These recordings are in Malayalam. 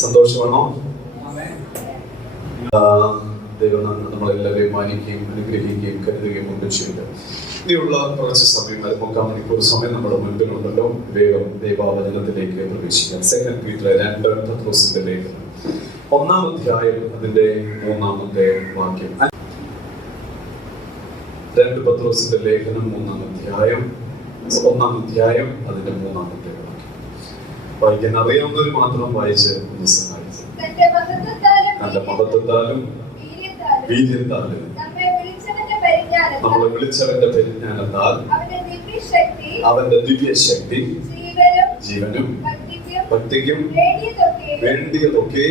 സന്തോഷമാണോ? ദൈവം നമ്മളെല്ലാവരെയും മാനിക്കുകയും അനുഗ്രഹിക്കുകയും കരുതുകയും ഒക്കെ ചെയ്ത് ഇനിയുള്ള കുറച്ച് സമയം, 3 മണിക്കൂർ സമയം നമ്മുടെ മുൻപിലുണ്ടല്ലോ. വേഗം ദൈവവചനത്തിലേക്ക് പ്രവേശിക്കാം. 2 പീറ്റർ 2 പത്രോസിന്റെ ലേഖനം 1-ാം അധ്യായം അതിന്റെ 3-ാമത്തെ വാക്യം. 2 പത്രോസിന്റെ ലേഖനം 1-ാം അധ്യായം അതിന്റെ 3-ാമത്തെ വാക്യം വായിക്കാൻ അറിയാവുന്നവർ മാത്രം വായിച്ച് ഒന്ന് സഹായിച്ചു. തന്റെ മഹത്വത്താലും വീര്യത്താലും നമ്മളെ വിളിച്ചവന്റെ പരിജ്ഞാനത്താൽ അവന്റെ ദിവ്യശക്തി ജീവനും ഭക്തിക്കും വേണ്ടിയതൊക്കെ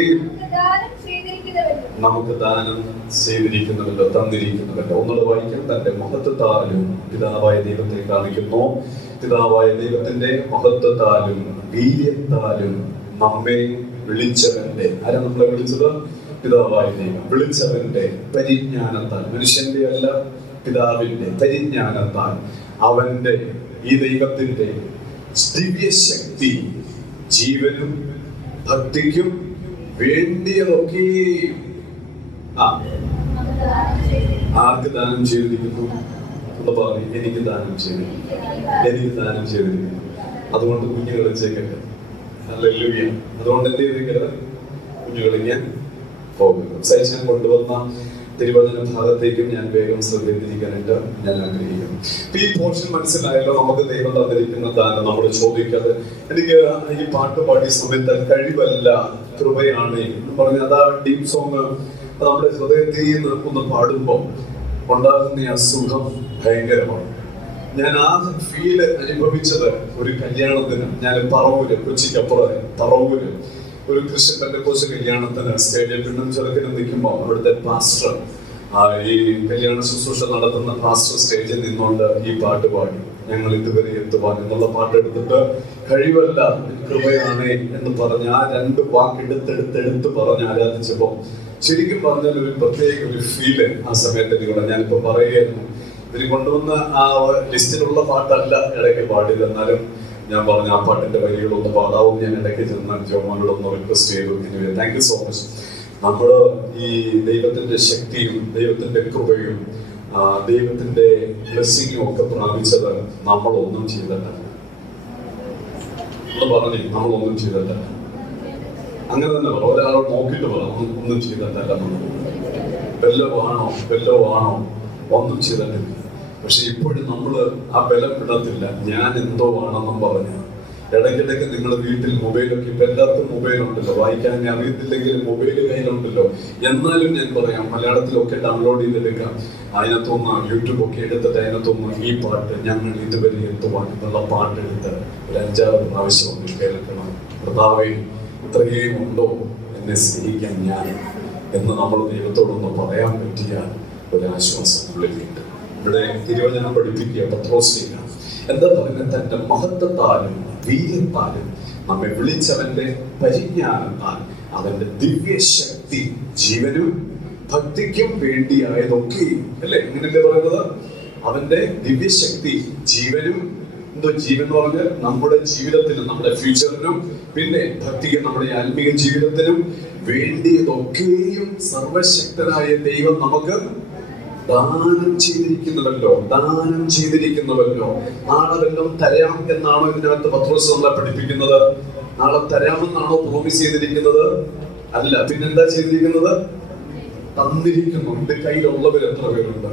നമുക്ക് ദാനം ചെയ്തിരിക്കുന്നുവല്ലോ, തന്നിരിക്കുന്നുവല്ലോ. ഒന്നുകൂടെ വായിക്കാം. തന്റെ മഹത്വത്താലും പിതാവായ ദൈവത്തെ കാണിക്കുന്നു. പിതാവായ ദൈവത്തിന്റെ മഹത്വത്താലും വീര്യത്താലും നമ്മെ വിളിച്ചവന്റെ, ആരാ നമ്മളെ വിളിച്ചത്? പിതാവായ ദൈവം. വിളിച്ചവന്റെ പരിജ്ഞാനത്താൽ, മനുഷ്യന്റെ അല്ല, പിതാവിന്റെ പരിജ്ഞാനത്താൽ അവന്റെ, ഈ ദൈവത്തിന്റെ ദിവ്യശക്തി ജീവനും ഭക്തിക്കും വേണ്ടിയതൊക്കെയും ആർക്ക് ദാനം ചെയ്തിരിക്കുന്നു എന്ന് പറയും. എനിക്ക് ദാനം ചെയ്തിരിക്കുന്നു. അതുകൊണ്ട് കുഞ്ഞുങ്ങൾ ചെയ്യട്ടെ. ഹല്ലേലൂയ. അതുകൊണ്ട് എന്ത് ചെയ്തിരിക്കരുത്? കുഞ്ഞുകളിങ്ങനെ പോകുന്നു. സൈഷൻ കൊണ്ടുവന്ന തിരുവചന ഭാഗത്തേക്കും ഞാൻ വേഗം ശ്രദ്ധിച്ചിരിക്കാനായിട്ട് ഞാൻ ആഗ്രഹിക്കുന്നു. ഈ പോർഷൻ മനസ്സിലായല്ലോ. നമുക്ക് ദൈവം തന്നിരിക്കുന്ന ദാനം നമ്മൾ ചോദിക്കാതെ, എനിക്ക് ഈ പാട്ട് പാടിയ സമയത്ത് കഴിവല്ല കൃപയാണ് എന്ന് പറഞ്ഞ അതാ ഡീപ് സോങ് നമ്മുടെ ഹൃദയത്തിൽ നിന്ന് ഒന്ന് പാടുമ്പോൾ ഉണ്ടാകുന്ന ആ സുഖം ഭയങ്കരമാണ്. ഞാൻ ആ ഫീല് അനുഭവിച്ചത് ഒരു കല്യാണത്തിന്, ഞാൻ പറവൂര്, കൊച്ചിക്കപ്പുറം പറവൂര് ഒരു ക്രിസ്ത്യൻ പെന്തക്കോസ്റ്റ് കല്യാണത്തിന് സ്റ്റേഡിയം പിന്നും ചെറുക്കിനും നിൽക്കുമ്പോൾ അവിടുത്തെ പാസ്റ്റർ, ഈ കല്യാണ ശുശ്രൂഷ നടത്തുന്ന പാസ്റ്റർ സ്റ്റേജിൽ നിന്നുകൊണ്ട് ഈ പാട്ട് പാടി. ഞങ്ങൾ ഇതുവരെ എത്തുവാൻ എന്നുള്ള പാട്ടെടുത്തിട്ട് കഴിവല്ല കൃപയാണ് എന്ന് പറഞ്ഞ് ആ 2 വാക്കെടുത്തെടുത്ത് പറഞ്ഞ് ആരാധിച്ചപ്പോ ശരിക്കും പറഞ്ഞാൽ ഒരു പ്രത്യേക ഒരു ഫീല് ആ സമയത്ത് എനിക്കുള്ള. ഞാനിപ്പോ പറയുകയായിരുന്നു, ഇതിന് കൊണ്ടുവന്ന ആ ലിസ്റ്റിലുള്ള പാട്ടല്ല ഇടയ്ക്ക് പാടിയത്. എന്നാലും ഞാൻ പറഞ്ഞ ആ പാട്ടിന്റെ വരികളൊന്ന് പാടാവും. ഞാൻ ഇടയ്ക്ക് ചെന്ന് ജോമോനോടൊന്ന് റിക്വസ്റ്റ് ചെയ്തു. Thank you so much. നമ്മള് ഈ ദൈവത്തിന്റെ ശക്തിയും ദൈവത്തിന്റെ കൃപയും ദൈവത്തിന്റെ ബ്ലെസ്സിങ്ങും ഒക്കെ പ്രാപിച്ചത് നമ്മളൊന്നും ചെയ്തിട്ടല്ല. പറഞ്ഞു, നമ്മളൊന്നും ചെയ്തിട്ടല്ല. അങ്ങനെ തന്നെ പറ, ഒരാളോട് നോക്കിയിട്ട് പറ, ഒന്നും ചെയ്തിട്ടല്ല. വല്ലോ ആണോ ഒന്നും ചെയ്തിട്ടില്ല. പക്ഷെ ഇപ്പോഴും നമ്മള് ആ ബലം വിടത്തില്ല. ഞാൻ എന്തോ ആണെന്നും പറഞ്ഞു ഇടയ്ക്കിടയ്ക്ക് നിങ്ങൾ വീട്ടിൽ മൊബൈലൊക്കെ, ഇപ്പൊ എല്ലാവർക്കും മൊബൈലുണ്ടല്ലോ, വായിക്കാൻ അറിയത്തില്ലെങ്കിൽ മൊബൈൽ കയ്യിലുണ്ടല്ലോ. എന്നാലും ഞാൻ പറയാം, മലയാളത്തിലൊക്കെ ഡൗൺലോഡ് ചെയ്തെടുക്കാം. അതിനകത്തൊന്ന് യൂട്യൂബ് ഒക്കെ എടുത്തിട്ട് അതിനകത്തൊന്ന് ഈ പാട്ട് ഞങ്ങൾ ഇതുവരെ എത്തുവാൻ എന്നുള്ള പാട്ടെടുത്ത് ഒരു 5-6 പ്രാവശ്യം ഒന്ന് കേൾക്കണം. കർത്താവേ, ഇത്രയും ഉണ്ടോ എന്നെ സ്നേഹിക്കാൻ ഞാൻ എന്ന് നമ്മൾ ദൈവത്തോടൊന്ന് പറയാൻ പറ്റിയാൽ ഒരാശ്വാസം ഉള്ളിൽ കിട്ടും. ഇവിടെ തിരുവചനം പഠിപ്പിക്കുക പത്രോസിനെ എന്താ പറയുന്നത്? തന്റെ മഹത്വത്താലും വീര്യത്താലും നമ്മെ വിളിച്ചവന്റെ പരിജ്ഞാനത്താൽ അവന്റെ ദിവ്യശക്തി ജീവനും ഭക്തിക്കും വേണ്ടിയായതൊക്കെയും, അല്ലെ? എങ്ങനെയല്ലേ പറയുന്നത്? അവന്റെ ദിവ്യശക്തി ജീവനും, എന്തോ ജീവൻ എന്ന് പറഞ്ഞാൽ നമ്മുടെ ജീവിതത്തിനും നമ്മുടെ ഫ്യൂച്ചറിനും, പിന്നെ ഭക്തിക്ക് നമ്മുടെ ആത്മീയ ജീവിതത്തിനും വേണ്ടിയതൊക്കെയും സർവശക്തനായ ദൈവം നമുക്ക് ദാനം ചെയ്തിരിക്കുന്നുവല്ലോ. നാളെ വല്ലതും തരാം എന്നാണോ ഇതിനകത്ത് പത്രോസ് നമ്മളെ പഠിപ്പിക്കുന്നത്? നാളെ തരാമെന്നാണോ പ്രോമിസ് ചെയ്തിരിക്കുന്നത്? അല്ല. പിന്നെന്താ ചെയ്തിരിക്കുന്നത്? തന്നിരിക്കുന്നു. എന്റെ കയ്യിലുള്ളവർ എത്ര പേരുണ്ട്?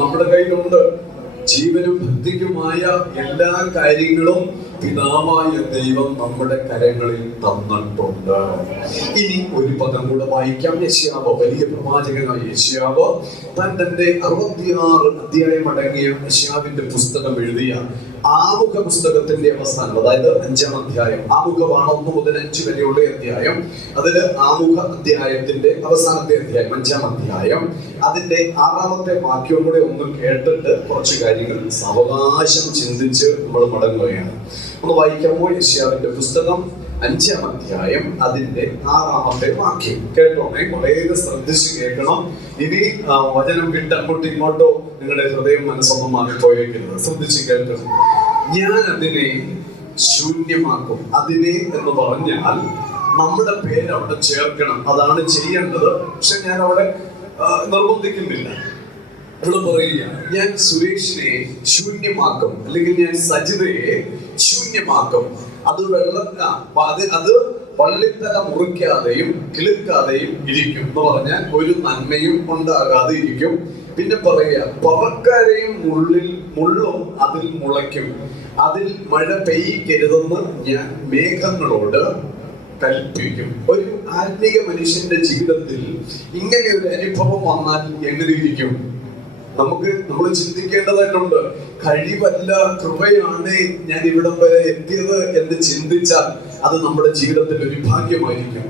നമ്മുടെ കയ്യിലുണ്ട്. ജീവനും ഭക്തിക്കുമായ എല്ലാ കാര്യങ്ങളും പിതാവായ ദൈവം നമ്മുടെ കരങ്ങളിൽ തന്നിട്ടുണ്ട്. ഇനി ഒരു പദം കൂടെ വായിക്കാം. യെശയ്യാവ്, വലിയ പ്രവാചകനായ യെശയ്യാവ് തന്റെ 66 അധ്യായം അടങ്ങിയ യെശയ്യാവിന്റെ പുസ്തകം എഴുതിയ ആമുഖ പുസ്തകത്തിന്റെ അവസാനം, അതായത് 5-ാം അധ്യായം. ആമുഖമാണ് 1 മുതൽ 5 വരെയുള്ള അധ്യായം. അതില് ആമുഖ അധ്യായത്തിന്റെ അവസാനത്തെ അധ്യായം 5-ാം അധ്യായം, അതിന്റെ 6-ാമത്തെ വാക്യവും കൂടെ ഒന്ന് കേട്ടിട്ട് കുറച്ച് കാര്യങ്ങൾ സാവകാശം ചിന്തിച്ച് നമ്മൾ മടങ്ങുകയാണ്. ഒന്ന് വായിക്കാമോ? യെശയ്യാവിന്റെ പുസ്തകം 5-ാം അധ്യായം അതിന്റെ 6-ാമത്തെ വാക്യം കേട്ടോണേ. വളരെ ശ്രദ്ധിച്ച് കേൾക്കണം. ഇനി വചനം വിട്ട് അങ്ങോട്ടും ഇങ്ങോട്ടോ നിങ്ങളുടെ ഹൃദയം മനസ്സൊന്നും മാറിപ്പോയേക്കരുത്. ശ്രദ്ധിച്ച് കേൾക്കണം. ഞാൻ അതിനെ ശൂന്യമാക്കും. അതിനെ എന്ന് പറഞ്ഞാൽ നമ്മുടെ പേര് അവിടെ ചേർക്കണം. അതാണ് ചെയ്യേണ്ടത്. പക്ഷെ ഞാൻ അവിടെ നിർബന്ധിക്കുന്നില്ല. അവള് പറയുക, ഞാൻ സുരേഷിനെ ശൂന്യമാക്കും, അല്ലെങ്കിൽ ഞാൻ സജിതയെ ശൂന്യമാക്കും. അത് അത് വള്ളിത്തല മുറിക്കാതെയും കിളുക്കാതെയും ഇരിക്കും എന്ന് പറഞ്ഞാൽ ഒരു നന്മയും ഉണ്ടാകാതെ ഇരിക്കും. പിന്നെ പറയുക, പറക്കാരെയും മുള്ളും അതിൽ മുളയ്ക്കും, അതിൽ മഴ പെയ്യരുതെന്ന് ഞാൻ മേഘങ്ങളോട് കൽപ്പിക്കും. ഒരു ആത്മീക മനുഷ്യന്റെ ജീവിതത്തിൽ ഇങ്ങനെ ഒരു അനുഭവം വന്നാൽ എങ്ങനെ ഇരിക്കും? നമ്മൾ ചിന്തിക്കേണ്ടതായിട്ടുണ്ട്. കഴിവല്ല, കൃപയാണ് ഞാൻ ഇവിടം വരെ എത്തിയത് എന്ന് ചിന്തിച്ചാൽ അത് നമ്മുടെ ജീവിതത്തിൽ ഒരു ഭാഗ്യമായിരിക്കും.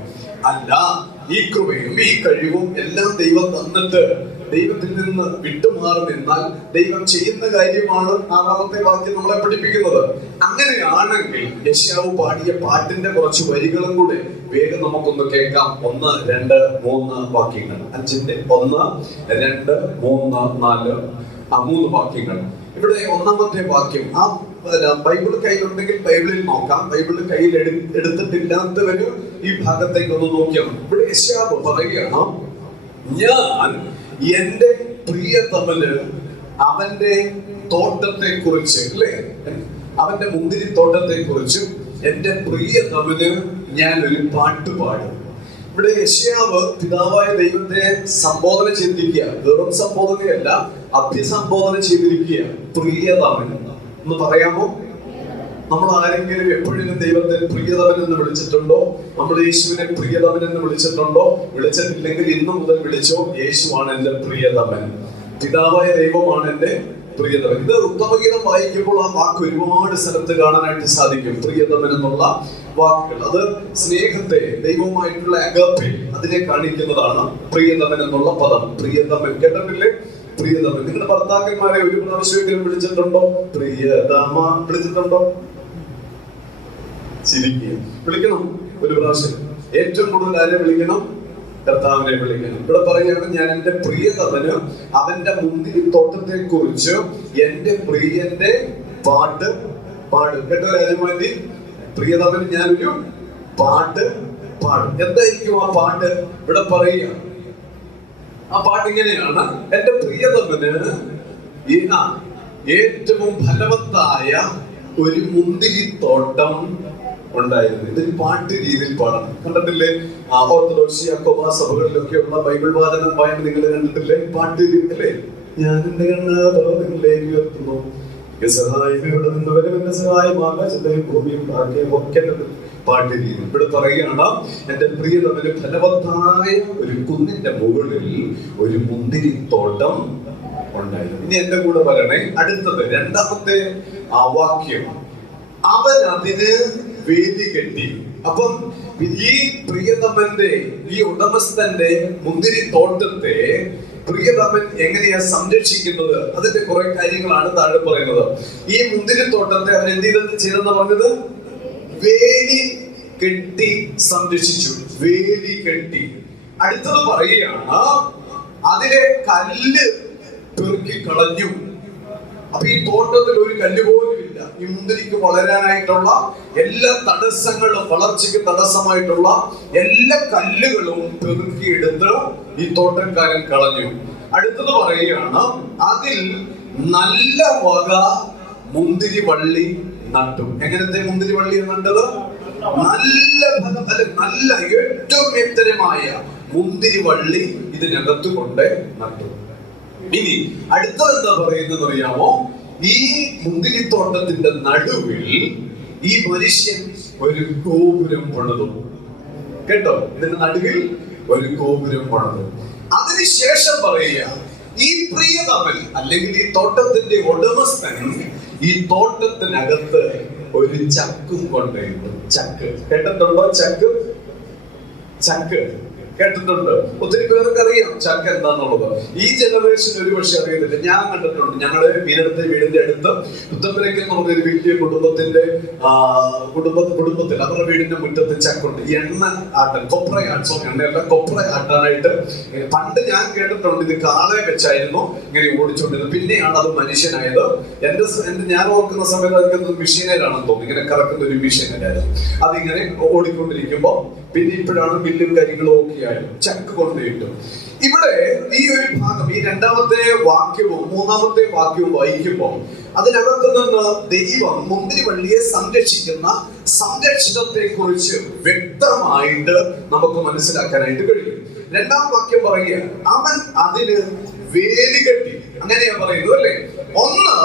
അല്ല, ഈ കൃപയും ഈ കഴിവും എല്ലാം ദൈവം തന്നിട്ട് ദൈവത്തിൽ നിന്ന് വിട്ടുമാറി നിന്നാൽ ദൈവം ചെയ്യുന്ന കാര്യമാണ് 6ാമത്തെ വാക്യം നമ്മളെ പഠിപ്പിക്കുന്നത്. അങ്ങനെയാണെങ്കിൽ യെശയ്യാവ് പാടിയ പാട്ടിന്റെ കുറച്ച് വരികളും കൂടെ വേഗം നമുക്കൊന്ന് കേൾക്കാം. 1, 2, 3 വാക്യങ്ങൾ. 5ന്റെ 1, 2, 3, 4 3 വാക്യങ്ങൾ. ഇവിടെ 1ാമത്തെ വാക്യം, ആ ബൈബിൾ കയ്യിലുണ്ടെങ്കിൽ ബൈബിളിൽ നോക്കാം. ബൈബിൾ കയ്യിൽ എടുത്തിട്ടില്ലാത്തവര് ഈ ഭാഗത്തേക്ക് ഒന്ന് നോക്കിയാണ്. ഇവിടെ യെശയ്യാവ് പറയുകയാണ്, ഞാൻ എന്റെ പ്രിയതമന് അവന്റെ തോട്ടത്തെ കുറിച്ച്, അല്ലേ, അവന്റെ മുന്തിരിത്തോട്ടത്തെ കുറിച്ചും എന്റെ പ്രിയതമന് ഞാൻ ഒരു പാട്ട് പാടും. ഇവിടെ യെശയ്യാവ് പിതാവായ ദൈവത്തെ സംബോധന ചെയ്തിരിക്കുക. വെറും സംബോധനയല്ല, അഭിസംബോധന ചെയ്തിരിക്കുക. പ്രിയതമൻ എന്ന് പറയാമോ? നമ്മൾ ആരെങ്കിലും എപ്പോഴും ദൈവത്തെ പ്രിയതമൻ എന്ന് വിളിച്ചിട്ടുണ്ടോ? നമ്മൾ യേശുവിനെ പ്രിയതമൻ എന്ന് വിളിച്ചിട്ടുണ്ടോ? വിളിച്ചിട്ടില്ലെങ്കിൽ ഇന്നു മുതൽ വിളിച്ചോ, യേശുവാണ് എന്റെ പ്രിയതമൻ, പിതാവായ ദൈവമാണ് എന്റെ പ്രിയതമൻ. ഇത് ഉത്തമഗീതം വായിക്കുമ്പോൾ ആ വാക്ക് ഒരുപാട് സ്ഥലത്ത് കാണാനായിട്ട് സാധിക്കും. പ്രിയതമൻ എന്നുള്ള വാക്കുകൾ, അത് സ്നേഹത്തെ, ദൈവവുമായിട്ടുള്ള അഗാപ്പെ, അതിനെ കാണിക്കുന്നതാണ് പ്രിയതമൻ എന്നുള്ള പദം. പ്രിയതമൻ കേട്ടിട്ടില്ലേ? പ്രിയതമൻ. നിങ്ങളുടെ ഭർത്താക്കന്മാരെ ഒരു പ്രാവശ്യമെങ്കിലും വിളിച്ചിട്ടുണ്ടോ? പ്രിയതമ വിളിച്ചിട്ടുണ്ടോ? ചിരിക്കുക. വിളിക്കണം ഒരു പ്രാവശ്യം. ഏറ്റവും കൂടുതൽ ആരെ വിളിക്കണം? കർത്താവിനെ വിളിക്കണം. ഇവിടെ പറയുകയാണ്, ഞാൻ എന്റെ പ്രിയതമന് അവന്റെ മുന്തിരിത്തോട്ടത്തെ കുറിച്ച് എന്റെ പ്രിയന്റെ പാട്ട് പാടും. കേട്ടോ രാജമാറ്റി? പ്രിയതമന് ഞാനൊരു പാട്ട് പാടും. എന്തായിരിക്കും ആ പാട്ട്? ഇവിടെ പറയുക, ആ പാട്ട് ഇങ്ങനെയാണ്, എന്റെ പ്രിയതമന് ഏറ്റവും ഫലവത്തായ ഒരു മുന്തിരിത്തോട്ടം ഉണ്ടായിരുന്നു. ഇതൊരു പാട്ട് രീതിയിൽ പാടണം. കണ്ടിട്ടില്ലേ? ഓർത്തഡോക്സ് യാക്കോബ സഭകളിലൊക്കെയുള്ള ബൈബിൾ വായന നിങ്ങൾ കണ്ടിട്ടില്ലേ? പാട്ട് രീതി അല്ലേ? ഞാൻ എന്റെ കണ്ണുകളിലേക്ക് ഉയർത്തുന്നു, സഹായിയുടെ നിന്ന് വരും, എന്റെ സഹായം ആകാശത്തെയും ഭൂമിയും ഒക്കെ പാട്ട് രീതി. ഇവിടെ പറയുകയാണ്, എന്റെ പ്രിയതമന് ഫലവത്തായ ഒരു കുന്നിന്റെ മുകളിൽ ഒരു മുന്തിരിത്തോട്ടം ഉണ്ടായിരുന്നു. ഇനി എന്റെ കൂടെ പറയണേ. അടുത്തത് 2ാമത്തെ വാക്യം, അവൻ അതിന് വേലി കെട്ടി. അപ്പം ഈ പ്രിയതമന്റെ, ഈ ഉടമസ്ഥന്റെ മുന്തിരിത്തോട്ടത്തെ പ്രിയതമൻ എങ്ങനെയാ സംരക്ഷിക്കുന്നത്? അതിന്റെ കുറെ കാര്യങ്ങളാണ് താഴെ പറയുന്നത്. ഈ മുന്തിരിത്തോട്ടത്തെ അവൻ എന്ത് ചെയ്തെന്ന് പറഞ്ഞത്? വേലി കെട്ടി സംരക്ഷിച്ചു. വേലി കെട്ടി. അടുത്തത് പറയുകയാണ്, അതിലെ കല്ല് പെറുക്കി കളഞ്ഞു. അപ്പൊ ഈ തോട്ടത്തിൽ ഒരു കല്ല് പോലും ഇല്ല. ഈ മുന്തിരിക്ക് വളരാനായിട്ടുള്ള എല്ലാ തടസ്സങ്ങളും, വളർച്ചയ്ക്ക് തടസ്സമായിട്ടുള്ള എല്ലാ കല്ലുകളും പെറുക്കിയെടുത്ത് ഈ തോട്ടക്കാരൻ കളഞ്ഞു. അടുത്തത് പറയുകയാണ്, അതിൽ നല്ല വക മുന്തിരി വള്ളി നട്ടു. എങ്ങനത്തെ മുന്തിരി വള്ളി നട്ടത്? നല്ല ഏറ്റവും വ്യക്തരമായ മുന്തിരി വള്ളി ഇതിനകത്ത് കൊണ്ട് നട്ടു. ഇനി അടുത്തത് എന്താ പറയുന്നത് അറിയാമോ? ഈ മുന്തിരിത്തോട്ടത്തിന്റെ നടുവിൽ ഈ മനുഷ്യൻ ഒരു ഗോപുരം പണിതു. കേട്ടോ? ഇതിന്റെ നടുവിൽ ഒരു ഗോപുരം പണിതു. അതിനുശേഷം പറയുക, ഈ പ്രിയതമൻ അല്ലെങ്കിൽ ഈ തോട്ടത്തിന്റെ ഉടമസ്ഥൻ ഈ തോട്ടത്തിനകത്ത് ഒരു ചക്കും കൊണ്ടുപോയിരുന്നു. ചക്ക് കേട്ടിട്ടുണ്ടോ? ചക്ക് കേട്ടിട്ടുണ്ട്. ഒത്തിരി പേർക്ക് അറിയാം ചക്ക എന്താന്നുള്ളത്. ഈ ജനറേഷൻ ഒരുപക്ഷെ അറിയത്തില്ല. ഞാൻ കണ്ടിട്ടുണ്ട്. ഞങ്ങളുടെ വീടിന്റെ അടുത്ത് പുത്തമ്പലയ്ക്ക് എന്ന് പറഞ്ഞൊരു വലിയ കുടുംബത്തിൽ അവരുടെ വീടിന്റെ മുറ്റത്ത് ചക്കുണ്ട്. എണ്ണ ആട്ടൻ, എണ്ണയല്ല, കൊപ്ര ആട്ടാനായിട്ട് പണ്ട് ഞാൻ കേട്ടിട്ടുണ്ട്. ഇത് കാളയെ വെച്ചായിരുന്നു ഇങ്ങനെ ഓടിച്ചുകൊണ്ടിരുന്നത്. പിന്നെയാണ് അത് മനുഷ്യനായത്. ഞാൻ ഓർക്കുന്ന സമയത്ത് അതിനകത്ത് മെഷീനേലാണെന്ന് തോന്നുന്നു. ഇങ്ങനെ കറക്കുന്ന ഒരു മെഷീനേലായിരുന്നു. അതിങ്ങനെ ഓടിക്കൊണ്ടിരിക്കുമ്പോ പിന്നെ ഇപ്പോഴാണ് മില്ലും കാര്യങ്ങളും ഒക്കെ ആയത്, ചക്ക് കൊണ്ടിട്ടു. ഇവിടെ ഈ ഒരു ഭാഗം, ഈ രണ്ടാമത്തെ വാക്യവും മൂന്നാമത്തെ വാക്യവും വായിക്കുമ്പോൾ അതിനകത്ത് നിന്ന് ദൈവം മുന്തിരിവള്ളിയെ സംരക്ഷിക്കുന്ന സംരക്ഷണത്തെ കുറിച്ച് വ്യക്തമായിട്ട് നമുക്ക് മനസ്സിലാക്കാനായിട്ട് കഴിയും. രണ്ടാം വാക്യം പറയുക, അവൻ അതിന് വേലി കെട്ടി. അങ്ങനെയാ പറയുന്നത് അല്ലേ? ഒന്ന്,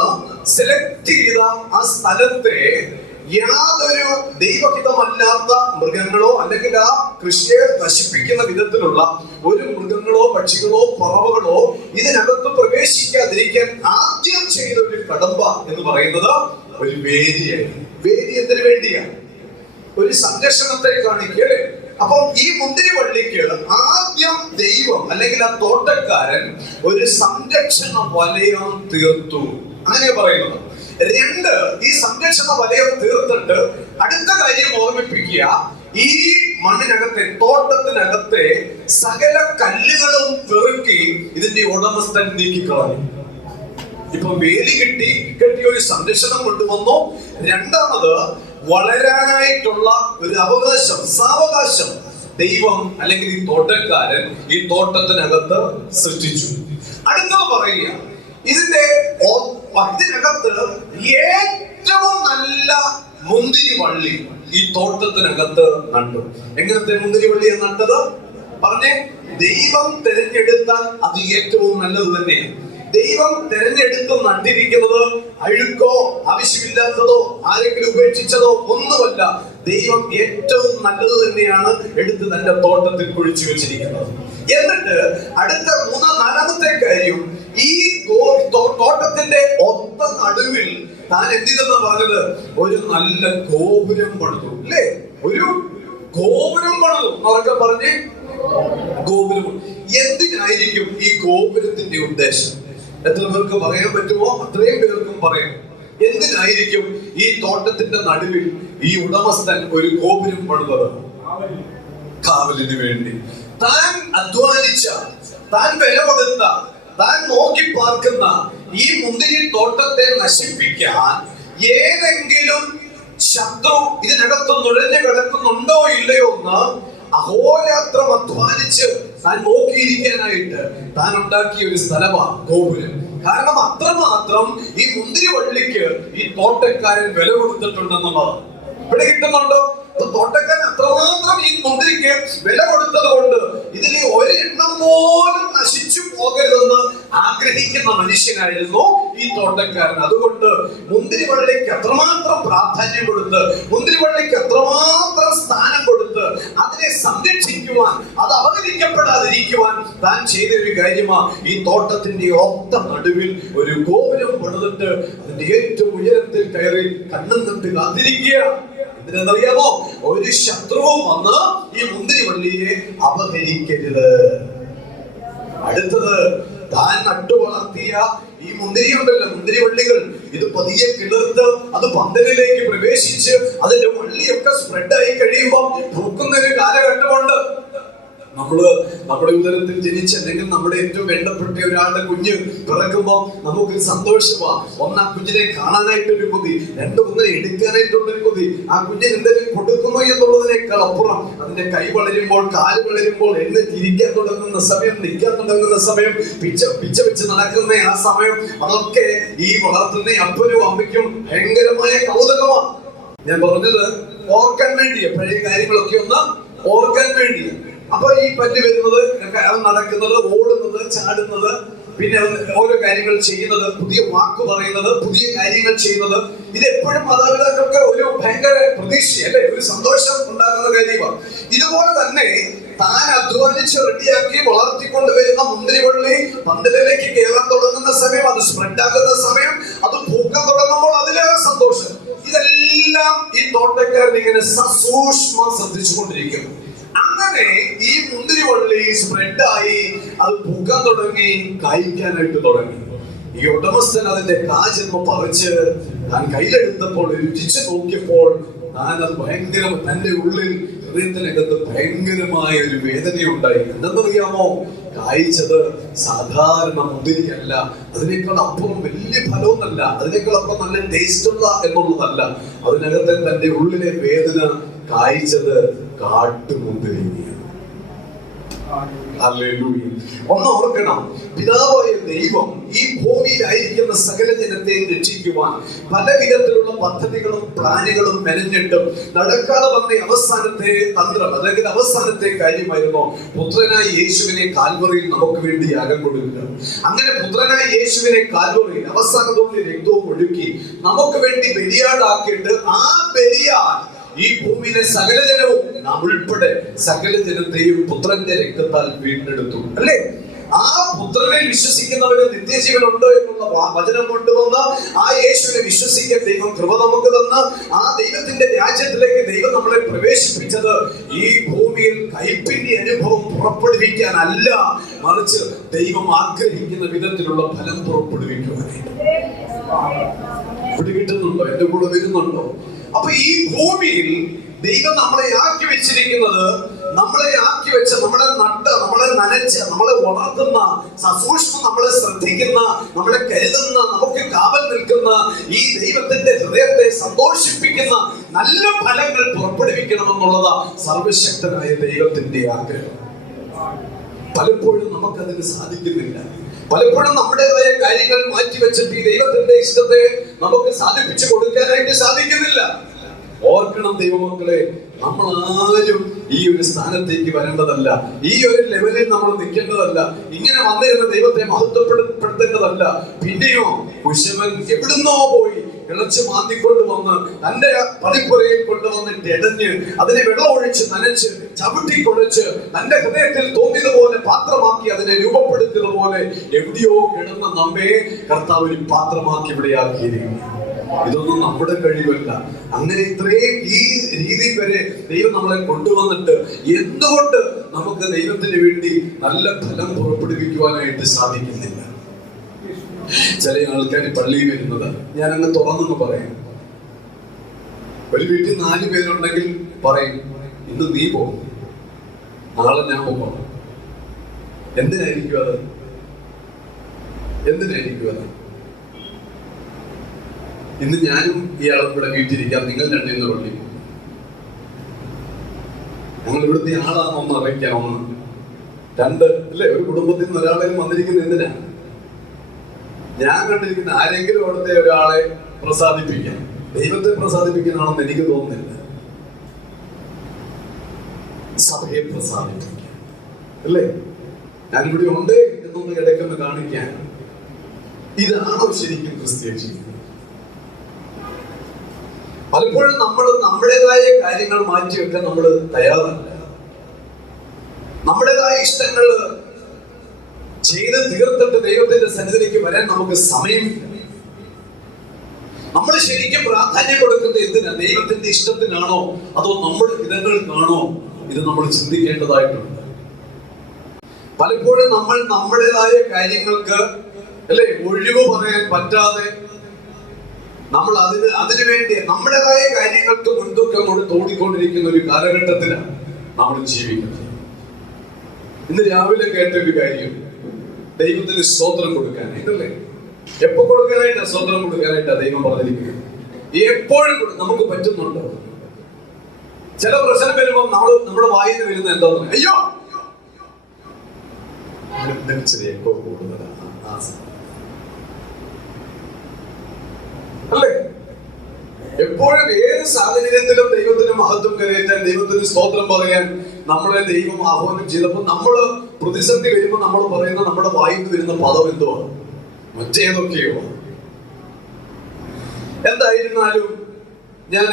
സെലക്ട് ചെയ്ത ആ സ്ഥലത്തെ യാതൊരു ദൈവഹിതമല്ലാത്ത മൃഗങ്ങളോ അല്ലെങ്കിൽ ആ കൃഷിയെ നശിപ്പിക്കുന്ന വിധത്തിലുള്ള ഒരു മൃഗങ്ങളോ പക്ഷികളോ പറവകളോ ഇതിനകത്ത് പ്രവേശിക്കാതിരിക്കാൻ ആദ്യം ചെയ്ത ഒരു കടമ്പ എന്ന് പറയുന്നത് ഒരു വേലിയായിരുന്നു. വേലി എന്തിനു വേണ്ടിയാണ്? ഒരു സംരക്ഷണത്തെ കാണിക്കുക അല്ലെ? അപ്പം ഈ മുന്തിരിവള്ളിക്ക് ആദ്യം ദൈവം അല്ലെങ്കിൽ ആ തോട്ടക്കാരൻ ഒരു സംരക്ഷണ വലയം തീർത്തു, അങ്ങനെയാ പറയുന്നത്. രണ്ട്, ഈ സംരക്ഷണ വലയം തീർത്തിട്ട് അടുത്ത കാര്യം ഓർമ്മിപ്പിക്കുക, ഈ മണ്ണിനകത്തെ തോട്ടത്തിനകത്തെ സകല കല്ലുകളും പെറുക്കി ഇതിന്റെ ഉടമസ്ഥൻ നീക്കിക്കളഞ്ഞു. ഇപ്പൊ വേലി കെട്ടിയ ഒരു സംരക്ഷണം കൊണ്ടുവന്നു. രണ്ടാമത്, വളരാനായിട്ടുള്ള ഒരു അവകാശം, സാവകാശം ദൈവം അല്ലെങ്കിൽ ഈ തോട്ടക്കാരൻ ഈ തോട്ടത്തിനകത്ത് സൃഷ്ടിച്ചു. അടുത്തത് പറയുക, ഇതിനകത്ത് ഏറ്റവും നല്ല മുന്തിരിവള്ളി ഈ തോട്ടത്തിനകത്ത് നട്ടു. എങ്ങനത്തെ മുന്തിരിവള്ളിയെ നട്ടത്? പറഞ്ഞേ, ദൈവം തിരഞ്ഞെടുത്താൽ അത് ഏറ്റവും നല്ലത് തന്നെയാണ്. ദൈവം തിരഞ്ഞെടുത്ത് നട്ടിരിക്കുന്നത് അഴുക്കോ ആവശ്യമില്ലാത്തതോ ആരെങ്കിലും ഉപേക്ഷിച്ചതോ ഒന്നുമല്ല. ദൈവം ഏറ്റവും നല്ലത് തന്നെയാണ് എടുത്ത് തന്റെ തോട്ടത്തിൽ കുഴിച്ചു വെച്ചിരിക്കുന്നത്. എന്നിട്ട് അടുത്ത നാലാമത്തെ കാര്യം, ഈ തോട്ടത്തിന്റെ ഒത്ത നടുവിൽ താൻ എന്തിതെന്ന് പറഞ്ഞത്? ഒരു നല്ല ഗോപുരം പണിതു അല്ലേ? ഒരു ഗോപുരം പണിതു. അവർക്ക് പറഞ്ഞ് ഗോപുരം. എന്തിനായിരിക്കും ഈ ഗോപുരത്തിന്റെ ഉദ്ദേശം? എത്ര പേർക്ക് പറയാൻ പറ്റുമോ അത്രയും പേർക്കും പറയാം. എന്തിനായിരിക്കും ഈ തോട്ടത്തിന്റെ നടുവിൽ ഈ ഉടമസ്ഥൻ ഒരു ഗോപുരം പണിതത്? കാവലിന് വേണ്ടി. താൻ അധ്വാനിച്ച, താൻ വില കൊടുത്ത, താൻ നോക്കി പാർക്കുന്ന ഈ മുന്തിരി തോട്ടത്തെ നശിപ്പിക്കാൻ ഏതെങ്കിലും ശത്രു ഇതിനകത്ത് നുഴഞ്ഞു കിടക്കുന്നുണ്ടോ ഇല്ലയോ എന്ന് അഹോരാത്രം അധ്വാനിച്ച് താൻ നോക്കിയിരിക്കാനായിട്ട് താൻ ഉണ്ടാക്കിയ ഒരു സ്ഥലമാണ് ഗോപുരം. കാരണം അത്രമാത്രം ഈ മുന്തിരിവള്ളിക്ക് ഈ തോട്ടക്കാരൻ വില കൊടുത്തിട്ടുണ്ടെന്നുള്ളത് ഇവിടെ കിട്ടുന്നുണ്ടോ? തോട്ടക്കാരൻ അത്രമാത്രം ഈ മുന്തിരിക്ക് വില കൊടുത്തത് കൊണ്ട് ഇതിലെ ഒരെണ്ണം പോലും നശിച്ചു പോകരുതെന്ന് ആഗ്രഹിക്കുന്ന മനുഷ്യനായിരുന്നു ഈ തോട്ടക്കാരൻ. അതുകൊണ്ട് മുന്തിരിവള്ളിക്ക് അത്രമാത്രം പ്രാധാന്യം കൊടുത്ത്, മുന്തിരിവള്ളിക്ക് അത്രമാത്രം സ്ഥാനം കൊടുത്ത് അതിനെ സംരക്ഷിക്കുവാൻ, അത് അവഗണിക്കപ്പെടാതിരിക്കുവാൻ താൻ ചെയ്ത ഒരു കാര്യമാണ് ഈ തോട്ടത്തിന്റെ ഒത്ത നടുവിൽ ഒരു ഗോപുരം പണിതിട്ട് അതിന്റെ ഏറ്റവും ഉയരത്തിൽ കയറി കണ്ണും നട്ട് കാത്തിരിക്കുക. എന്തിനെന്നറിയാമോ? ഒരു ശത്രുവും വന്ന് ഈ മുന്തിരിവള്ളിയെ അപഹരിക്കരുത്. അടുത്തത്, താൻ നട്ടു വളർത്തിയ ഈ മുന്തിരിയുണ്ടല്ലോ, മുന്തിരിവള്ളികൾ, ഇത് പതിയെ കിളിർത്ത് അത് പന്തലിലേക്ക് പ്രവേശിച്ച് അതിന്റെ വള്ളിയൊക്കെ സ്പ്രെഡായി കഴിയുമ്പോൾ പൂക്കുന്ന ഒരു കാലഘട്ടമുണ്ട്. നമ്മുടെ ഉദരത്തിൽ ജനിച്ച അല്ലെങ്കിൽ നമ്മുടെ ഏറ്റവും വേണ്ടപ്പെട്ട ഒരാളുടെ കുഞ്ഞ് പിറക്കുമ്പോൾ നമുക്കൊരു സന്തോഷമാണ്. ഒന്ന്, ആ കുഞ്ഞിനെ കാണാനായിട്ടൊരു കൊതി. രണ്ട്, ഒന്നിനെ എടുക്കാനായിട്ടുള്ളൊരു കൊതി. ആ കുഞ്ഞിന് എന്തെങ്കിലും കൊടുക്കുന്നു എന്നുള്ളതിനേക്കാൾ അപ്പുറം അതിന്റെ കൈ വളരുമ്പോൾ, കാല് വളരുമ്പോൾ, എഴുന്നേറ്റിരിക്കാൻ തുടങ്ങുന്ന സമയം, നിൽക്കാൻ തുടങ്ങുന്ന സമയം, പിച്ച വെച്ച് നടക്കുന്ന ആ സമയം, അതൊക്കെ ഈ വളർത്തുന്ന അപ്പനും അമ്മയ്ക്കും ഭയങ്കരമായ കൗതുകമാണ്. ഞാൻ പറഞ്ഞത് ഓർക്കാൻ വേണ്ടിയാ, പഴയ കാര്യങ്ങളൊക്കെ ഒന്ന് ഓർക്കാൻ വേണ്ടി. അപ്പൊ ഈ പല്ല് വരുന്നത്, നടക്കുന്നത്, ഓടുന്നത്, ചാടുന്നത്, പിന്നെ ഓരോ കാര്യങ്ങൾ ചെയ്യുന്നത്, പുതിയ വാക്ക് പറയുന്നത്, പുതിയ കാര്യങ്ങൾ ചെയ്യുന്നത്, ഇതെപ്പോഴും മാതാപിതാക്കൾക്ക് ഒരു ഭയങ്കര പ്രതീക്ഷയല്ലേ, ഒരു സന്തോഷം ഉണ്ടാക്കുന്ന കാര്യമാണ്. ഇതുപോലെ തന്നെ താൻ അധ്വാനിച്ച് റെഡിയാക്കി വളർത്തിക്കൊണ്ടുവരുന്ന മുന്തിരിവള്ളി പന്തലിലേക്ക് കയറാൻ തുടങ്ങുന്ന സമയം, അത് സ്പ്രെഡാകുന്ന സമയം, അത് പൂക്കാൻ തുടങ്ങുമ്പോൾ അതിലേറെ സന്തോഷം. ഇതെല്ലാം ഈ തോട്ടക്കാരൻ ഇങ്ങനെ സസൂക്ഷ്മം ശ്രദ്ധിച്ചുകൊണ്ടിരിക്കുന്നു. അങ്ങനെ ഈ മുന്തിരിവള്ളി സ്പ്രെഡായി അത് പൂക്കാൻ തുടങ്ങി, കായ്ക്കാനായിട്ട് തുടങ്ങി. ഈ ഉടമസ്ഥൻ അതിന്റെ കാജെന്ന് പറിച്ച് താൻ കയ്യിലെടുത്തപ്പോൾ രുചിച്ചു നോക്കിയപ്പോൾ താൻ അത് ഭയങ്കര, തന്റെ ഉള്ളിൽ ഹൃദയത്തിനകത്ത് ഭയങ്കരമായ ഒരു വേദനയുണ്ടായി. എന്തെന്നറിയാമോ? കായ്ച്ചത് സാധാരണ മുന്തിരിയല്ല, അതിനേക്കാൾ അപ്പുറം വലിയ ഫലമൊന്നല്ല, അതിനേക്കാൾ അപ്പുറം നല്ല ടേസ്റ്റ് ഉള്ള എന്നുള്ളതല്ല. അതിനകത്ത് തന്റെ ഉള്ളിലെ വേദന, കായ്ച്ചത് കാട്ടുമുന്തിരിങ്ങയാണ്. ഹല്ലേലൂയ. ഒന്ന് ഓർക്കണം, പിതാവായ ദൈവം ഈ ഭൂമിയിലായിരിക്കുന്ന സകല ജനത്തെയും രക്ഷിക്കുവാൻ പല വിധത്തിലുള്ള പദ്ധതികളും പ്ലാനുകളും മെനഞ്ഞിട്ടും നടക്കാതെ വന്ന അവസാനത്തെ തന്ത്രം അല്ലെങ്കിൽ അവസാനത്തെ കാര്യമായിരുന്നു പുത്രനായ യേശുവിനെ കാൽവറിയിൽ നമുക്ക് വേണ്ടി യാഗം കൊടുക്കുക. അങ്ങനെ പുത്രനായ യേശുവിനെ കാൽവറിയിൽ അവസാനത്തോടെ രക്തവും ഒഴുക്കി നമുക്ക് വേണ്ടി ബലിയാടാക്കിയിട്ട് ആ ബലിയാൽ ഈ ഭൂമിയിലെ സകല ജനവും നാം ഉൾപ്പെടെ സകല ജനത്തെയും പുത്രന്റെ രക്തത്താൽ വീണ്ടെടുത്തു. അല്ലേ? ആ പുത്രനെ വിശ്വസിക്കുന്നവന് നിത്യജീവനുണ്ട് എന്നുള്ള വചനം കൊണ്ടുവന്ന് ആ യേശുവിനെ വിശ്വസിക്കാൻ ദൈവം കൃപ നമുക്ക് തന്ന് ആ ദൈവത്തിന്റെ രാജ്യത്തിലേക്ക് ദൈവം നമ്മളെ പ്രവേശിപ്പിച്ചത് ഈ ഭൂമിയിൽ കയ്പിന്റെ അനുഭവം പുറപ്പെടുവിക്കാനല്ല, മറിച്ച് ദൈവം ആഗ്രഹിക്കുന്ന വിധത്തിലുള്ള ഫലം പുറപ്പെടുവിക്കുവാനായിട്ട്. പിടികിട്ടുന്നുണ്ടോ? എന്റെ കൂടെ വരുന്നുണ്ടോ? അപ്പൊ ഈ ഭൂമിയിൽ ദൈവം നമ്മളെ ആക്കി വെച്ചിരിക്കുന്നത്, നമ്മളെ ആക്കി വെച്ച, നമ്മളെ നട്ട്, നമ്മളെ നനച്ച്, നമ്മളെ വളർത്തുന്ന, സസൂക്ഷ്മം നമ്മളെ ശ്രദ്ധിക്കുന്ന, നമ്മളെ കരുതുന്ന, നമുക്ക് കാവൽ നിൽക്കുന്ന ഈ ദൈവത്തിന്റെ ഹൃദയത്തെ സന്തോഷിപ്പിക്കുന്ന നല്ല ഫലങ്ങൾ പുറപ്പെടുവിക്കണമെന്നുള്ളതാ സർവശക്തനായ ദൈവത്തിന്റെ ആഗ്രഹം. പലപ്പോഴും നമുക്കതിന് സാധിക്കുന്നില്ല. പലപ്പോഴും നമ്മുടേതായ കാര്യങ്ങൾ മാറ്റിവെച്ചിട്ട് ഈ ദൈവത്തിന്റെ ഇഷ്ടത്തെ നമുക്ക് സാധിപ്പിച്ചു കൊടുക്കാനായിട്ട് സാധിക്കുന്നില്ല. ഓർക്കണം ദൈവമക്കളെ, നമ്മൾ ആരും ഈ ഒരു സ്ഥാനത്തേക്ക് വരേണ്ടതല്ല, ഈ ഒരു ലെവലിൽ നമ്മൾ നിൽക്കേണ്ടതല്ല, ഇങ്ങനെ വന്നിരുന്ന ദൈവത്തെ മഹത്വപ്പെടുത്തേണ്ടതല്ല. പിന്നെയോ കുശവൻ എവിടുന്നോ പോയി കിളച്ച് മാന്തിക്കൊണ്ട് വന്ന് തന്റെ പടിപ്പുരയിൽ കൊണ്ടുവന്നിട്ട് എടഞ്ഞ് അതിനെ വെള്ളം ഒഴിച്ച് നനച്ച് ചവിട്ടി കുഴച്ച് തന്റെ ഹൃദയത്തിൽ തോന്നിയതുപോലെ പാത്രമാക്കി അതിനെ രൂപപ്പെടുത്തിയതുപോലെ എവിടെയോ കിടന്ന നമ്മെ കർത്താവ് ഒരു പാത്രമാക്കി ഇവിടെ ആക്കിയിരിക്കുന്നു. ഇതൊന്നും നമ്മുടെ കഴിവല്ല. അങ്ങനെ ഇത്രയും ഈ രീതി വരെ ദൈവം നമ്മളെ കൊണ്ടുവന്നിട്ട് എന്തുകൊണ്ട് നമുക്ക് ദൈവത്തിന് വേണ്ടി നല്ല ഫലം പുറപ്പെടുവിക്കുവാനായിട്ട് സാധിക്കുന്നില്ല? ചില ആൾക്കാർ പള്ളിയിൽ വരുന്നത് ഞാൻ അങ്ങ് തുറന്നു പറയാം. ഒരു വീട്ടിൽ 4 പേരുണ്ടെങ്കിൽ പറയും, ഇന്ന് നീ പോകും, നാളെ ഞാൻ പോകാം. എന്തിനായിരിക്കും അത്? എന്തിനായിരിക്കും അത്? ഇന്ന് ഞാനും ഇയാളും ഇവിടെ വീട്ടിലിരിക്കാം, നിങ്ങൾ രണ്ടുപേരും പള്ളി പോകും. ഞങ്ങൾ ഇവിടുത്തെ ആളാണെന്ന് അറിയിക്കാം. 1, 2 അല്ലേ? ഒരു കുടുംബത്തിൽ നിന്ന് ഒരാളെയും വന്നിരിക്കുന്ന എന്തിനാ? ഞാൻ കണ്ടിരിക്കുന്ന ആരെങ്കിലും അവിടുത്തെ ഒരാളെ പ്രസാദിപ്പിക്കാൻ, ദൈവത്തെ പ്രസാദിപ്പിക്കാനാണെന്ന് എനിക്ക് തോന്നുന്നില്ല. സഭയെ പ്രസാദിപ്പിക്കാൻ, അല്ലേ? ഞാനിവിടെ ഉണ്ട് എന്നൊന്ന് ഇടയ്ക്കൊന്ന് കാണിക്കാൻ. ഇതാണോ ശരിക്കും ക്രിസ്തീയ ജീവിതം? പലപ്പോഴും നമ്മൾ നമ്മുടേതായ കാര്യങ്ങൾ മാറ്റിവെക്കാൻ നമ്മൾ തയ്യാറല്ല. നമ്മുടേതായ ഇഷ്ടങ്ങൾ ചെയ്ത് തീർത്തിട്ട് ദൈവത്തിന്റെ സന്നിധിയിലേക്ക് വരാൻ നമുക്ക് സമയമില്ല. നമ്മൾ ശരിക്കും പ്രാധാന്യം കൊടുക്കുന്നത് എന്തിനാ? ദൈവത്തിന്റെ ഇഷ്ടത്തിനാണോ അതോ നമ്മുടെ ഹിതങ്ങൾക്കാണോ? ഇത് നമ്മൾ ചിന്തിക്കേണ്ടതായിട്ടുണ്ട്. പലപ്പോഴും നമ്മൾ നമ്മുടേതായ കാര്യങ്ങൾക്ക്, അല്ലെ, ഒഴിവ് പറയാൻ പറ്റാതെ നമ്മൾ അതിനു വേണ്ടി നമ്മുടേതായ കാര്യങ്ങൾക്ക് മുൻതൂക്കം കൊണ്ട് തോടിക്കൊണ്ടിരിക്കുന്ന ഒരു കാലഘട്ടത്തിലാണ് നമ്മൾ ജീവിക്കുന്നത്. ഇന്ന് രാവിലെ കേട്ട ഒരു കാര്യം, ദൈവത്തിന് സ്തോത്രം കൊടുക്കാനായിട്ടല്ലേ? എപ്പോ കൊടുക്കാനായിട്ടാ? സ്തോത്രം കൊടുക്കാനായിട്ടാ ദൈവം പറഞ്ഞിരിക്കുന്നത്. എപ്പോഴും നമുക്ക് പറ്റുന്നുണ്ടോ? ചില പ്രശ്നം വരുമ്പോൾ നമ്മുടെ വായിൽ നിന്ന് വരുന്ന എന്താ പറയുക? അയ്യോ, എപ്പോ കൂടുതലാണ് അല്ലേ? എപ്പോഴും ഏത് സാഹചര്യത്തിലും ദൈവത്തിന് മഹത്വം കരയറ്റാൻ, ദൈവത്തിന് സ്തോത്രം പറയാൻ നമ്മളെ ദൈവം ആഹ്വാനം ചെയ്തപ്പോൾ നമ്മള് പ്രതിസന്ധി വരുമ്പോൾ നമ്മൾ പറയുന്ന നമ്മുടെ വായിൽ വരുന്ന പദം എന്തുവാ? മറ്റേതൊക്കെയോ. എന്തായിരുന്നാലും ഞാൻ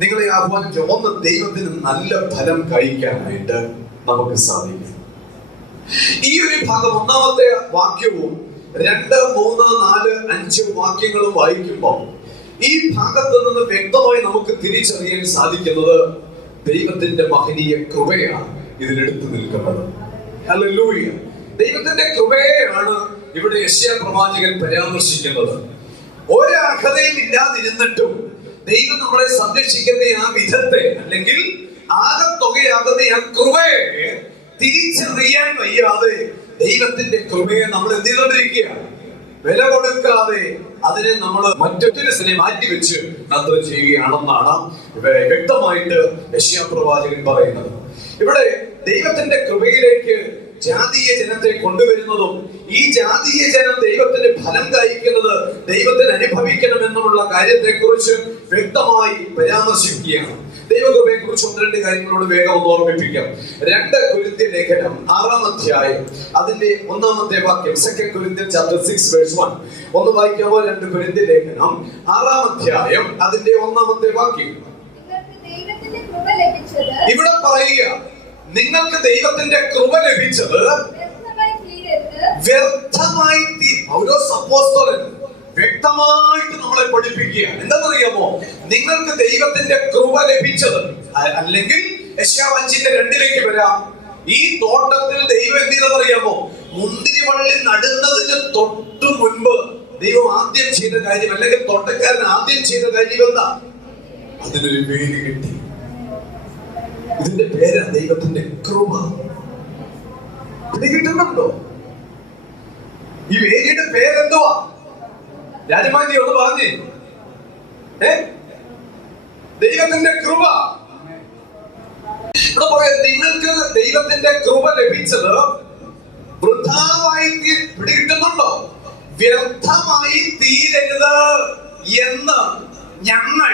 നിങ്ങളെ ആഹ്വാനിച്ചു, ഒന്ന്, ദൈവത്തിന് നല്ല ഫലം കഴിക്കാനായിട്ട് നമുക്ക് സാധിക്കും. ഈ ഒരു ഭാഗം, ഒന്നാമത്തെ വാക്യവും 2, 3, 4, 5 വാക്യങ്ങളും വായിക്കുമ്പോൾ ഈ ഭാഗത്ത് നിന്ന് വ്യക്തമായി നമുക്ക് തിരിച്ചറിയാൻ സാധിക്കുന്നത് ദൈവത്തിന്റെ മഹനീയ കൃപയാണ് ഇതിലെടുത്തു നിൽക്കുന്നത്. ഹല്ലേലൂയ. ദൈവത്തിന്റെ കൃപയാണ് ഇവിടെ യെശയ്യാ പ്രവാചകൻ പരാമർശിക്കുന്നത്. ഒരർഹതയും ഇല്ലാതിരുന്നിട്ടും ദൈവം നമ്മളെ സംരക്ഷിക്കുന്ന ആ വിധത്തെ, അല്ലെങ്കിൽ ആകത്തുകയാകുന്ന ആ കൃപയെ തിരിച്ചറിയാൻ വയ്യാതെ ദൈവത്തിന്റെ കൃപയെ നമ്മൾ എന്ത് ചെയ്തുകൊണ്ടിരിക്കുകയാണ്? വില കൊടുക്കാതെ അതിനെ നമ്മൾ മറ്റൊരു മാറ്റിവെച്ച് അത്ര ചെയ്യുകയാണെന്നാണ് വ്യക്തമായിട്ട് യെശയ്യാ പ്രവാചകൻ പറയുന്നത്. ഇവിടെ ദൈവത്തിന്റെ കൃപയിലേക്ക് ജാതീയ ജനത്തെ കൊണ്ടുവരുന്നതും ഈ ജാതീയ ജനം ദൈവത്തിന്റെ ഫലം കായ്ക്കുന്നത് ദൈവത്തിന് അനുഭവിക്കണമെന്നുള്ള കാര്യത്തെക്കുറിച്ച് വ്യക്തമായി പരാമർശിക്കുകയാണ്. ദൈവകൃപയെ കുറിച്ച് 1-2 കാര്യങ്ങളോട് വേഗം ഒന്ന് ഓർമ്മിപ്പിക്കാം. 2 കൊരിന്ത്യർ ലേഖനം 6-ാം അധ്യായം അതിന്റെ 1-ാമത്തെ വാക്യം, 2 Corinthians chapter 6 verse 1. ഒന്ന് വായിക്കാമോ? 2 കൊരിന്ത്യർ ലേഖനം 6-ാം അധ്യായം അതിന്റെ 1-ാമത്തെ വാക്യം. ഇവിടെ പറയുക, നിങ്ങൾക്ക് ദൈവത്തിന്റെ കൃപ ലഭിച്ചത് വ്യർത്ഥമായി പൗലോസ് അപ്പോസ്തലൻ വ്യക്തമായിട്ട് നമ്മളെ പഠിപ്പിക്കുക. എന്താണെന്നറിയാമോ? നിങ്ങൾക്ക് ദൈവത്തിന്റെ കൃപ ലഭിച്ചത്, അല്ലെങ്കിൽ യെശയ്യാ 5:2 വരാം. ഈ തോട്ടത്തിൽ ദൈവം എന്ത് ചെയ്തെന്നറിയാമോ? മുന്തിരിവള്ളി നടുന്നതിന് തൊട്ടു മുൻപ് ദൈവം ആദ്യം ചെയ്ത കാര്യം, അല്ലെങ്കിൽ തോട്ടക്കാരൻ ആദ്യം ചെയ്ത കാര്യം എന്താ? അതിനൊരു വേലി കിട്ടി. ഇതിന്റെ പേരാ ദൈവത്തിന്റെ കൃപ. കിട്ടുന്നുണ്ടോ? ഈ വേലിയുടെ പേരെന്തുവാ? രാജമാജി ഒന്ന് പറഞ്ഞേ. ദൈവത്തിന്റെ കൃപ. ഇവിടെ പറയാം, നിങ്ങൾക്ക് ദൈവത്തിന്റെ കൃപ ലഭിച്ചത് വൃഥാവായി പിടികിട്ടുന്നുണ്ടോ? വ്യർത്ഥമായി തീരരുത് എന്ന് ഞങ്ങൾ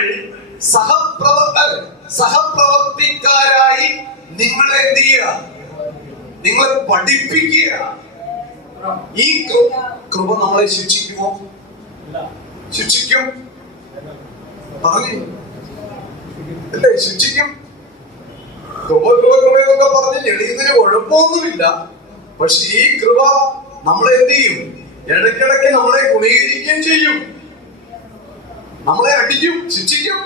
സഹപ്രവർത്തിക്കാരായി നിങ്ങളെ എന്ത് ചെയ്യുക? നിങ്ങളെ പഠിപ്പിക്കുക. ഈ കൃപ നമ്മളെ ശിക്ഷിക്കുമോ? ശിക്ഷിക്കും. പറഞ്ഞു അല്ലേ? ശിക്ഷിക്കും. കൃപയൊക്കെ പറഞ്ഞ് എളിയുന്നതിന് കുഴപ്പമൊന്നുമില്ല. പക്ഷെ ഈ കൃപ നമ്മളെ എന്ത് ചെയ്യും? ഇടയ്ക്കിടയ്ക്ക് നമ്മളെ ഗുണീകരിക്കുകയും ചെയ്യും. നമ്മളെ അടിക്കും, ശിക്ഷിക്കും.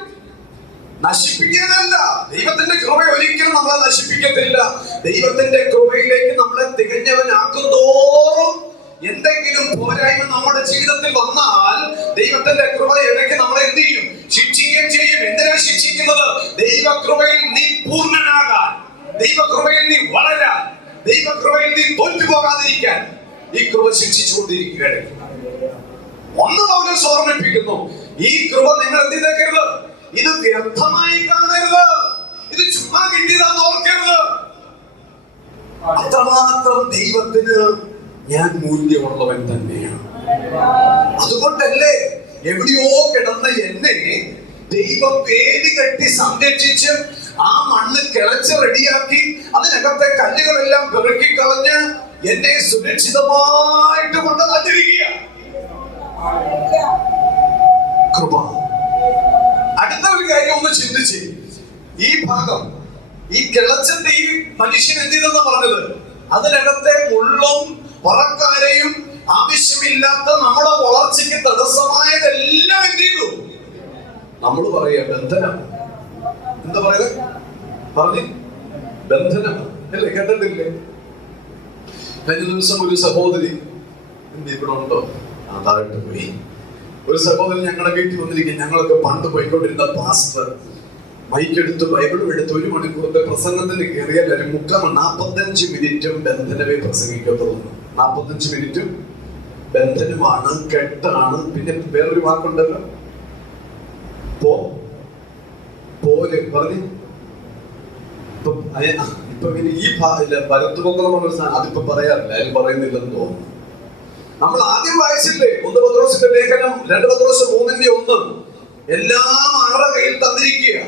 നശിപ്പിക്കാനല്ല. ദൈവത്തിന്റെ കൃപ ഒരിക്കലും നമ്മളെ നശിപ്പിക്കത്തില്ല. ദൈവത്തിന്റെ കൃപയിലേക്ക് നമ്മളെ തികഞ്ഞവനാക്കും തോറും എന്തെങ്കിലും പോരായ്മ നമ്മുടെ ജീവിതത്തിൽ വന്നാൽ ദൈവത്തിന്റെ കൃപ ഇടയ്ക്ക് നമ്മളെ എന്ത് ചെയ്യും? ശിക്ഷിക്കുകയും ചെയ്യും. എന്തിനാ ശിക്ഷിക്കുന്നത്? ദൈവകൃപയിൽ നീ പൂർണ്ണനാകാൻ, ദൈവകൃപയിൽ നീ വളരാൻ, ദൈവകൃപയിൽ നീ തോറ്റുപോകാതിരിക്കാൻ ഈ കൃപ ശിക്ഷിച്ചുകൊണ്ടിരിക്കുകയാണ്. ഒന്ന് പൗലോസ് ഓർമ്മിപ്പിക്കുന്നു, ഈ കൃപ നിങ്ങൾ എന്ത് ചെയ്തേക്കരുത്? ഇത് വ്യർത്ഥമായി കാണരുത്. ഇത് ചുമ്മാ കിട്ടിയതാന്ന് ഓർക്കരുത്. അത്രമാത്രം ദൈവത്തിന് ഞാൻ മൂല്യമുള്ളവൻ തന്നെയാണ്. അതുകൊണ്ടല്ലേ എവിടെയോ കിടന്ന എന്നെ ദൈവം വേലി കെട്ടി സംരക്ഷിച്ച് ആ മണ്ണ് കിളച്ച് റെഡിയാക്കി അതിനകത്തെ കല്ലുകളെല്ലാം പെറുക്കി കളഞ്ഞ് എന്നെ സുരക്ഷിതമായിട്ട് കൊണ്ട് നട്ടിരിക്കുക. കൃപ. അടുത്ത ഒരു കാര്യം ഒന്ന് ചിന്തിച്ച്, ഈ ഭാഗം, ഈ കിളച്ചന്റെ ഈ മനുഷ്യൻ എന്ത് ചെയ്തെന്ന് പറഞ്ഞത്, അതിനകത്തെ മുള്ളും പറക്കാരെയും ആവശ്യമില്ലാത്ത നമ്മുടെ വളർച്ചയ്ക്ക് തടസ്സമായതെല്ലാം എന്ത് ചെയ്തു? നമ്മൾ പറയാ ബന്ധനം. എന്താ പറയുന്നത്? പറഞ്ഞു ബന്ധനം അല്ലേ? കേട്ടിട്ടില്ലേ? കഴിഞ്ഞ ദിവസം ഒരു സഹോദരി എന്ത് ഇവിടെ ഉണ്ടോ? താഴോട്ട് പോയി. ഒരു സഹോദരൻ ഞങ്ങളുടെ വീട്ടിൽ വന്നിരിക്കും. ഞങ്ങളൊക്കെ പണ്ട് പോയിക്കൊണ്ടിരുന്ന പാസ്റ്റർ മൈക്കെടുത്ത് ബൈബിളും എടുത്ത് 1 മണിക്കൂറത്തെ പ്രസംഗത്തിന് കയറിയാൽ 45 മിനിറ്റും ബന്ധനമേ പ്രസംഗിക്കത്തുള്ളൂ. 45 മിനിറ്റും ബന്ധനമാണ്, കെട്ടാണ്. പിന്നെ വേറൊരു വാക്കുണ്ടല്ലോ, പോര് പറഞ്ഞു. ഇപ്പൊ പിന്നെ ഈ വലത്തുപൊക്കം എന്നുള്ള സാധനം അതിപ്പോ പറയാറില്ല, അതിൽ പറയുന്നില്ലെന്ന് തോന്നുന്നു. നമ്മൾ ആദ്യം വായിച്ചില്ലേ 1 പത്രോസിന്റെ ലേഖനം 2 പത്രോസ് 3:1. എല്ലാം അവരുടെ കയ്യിൽ തന്നിരിക്കുക.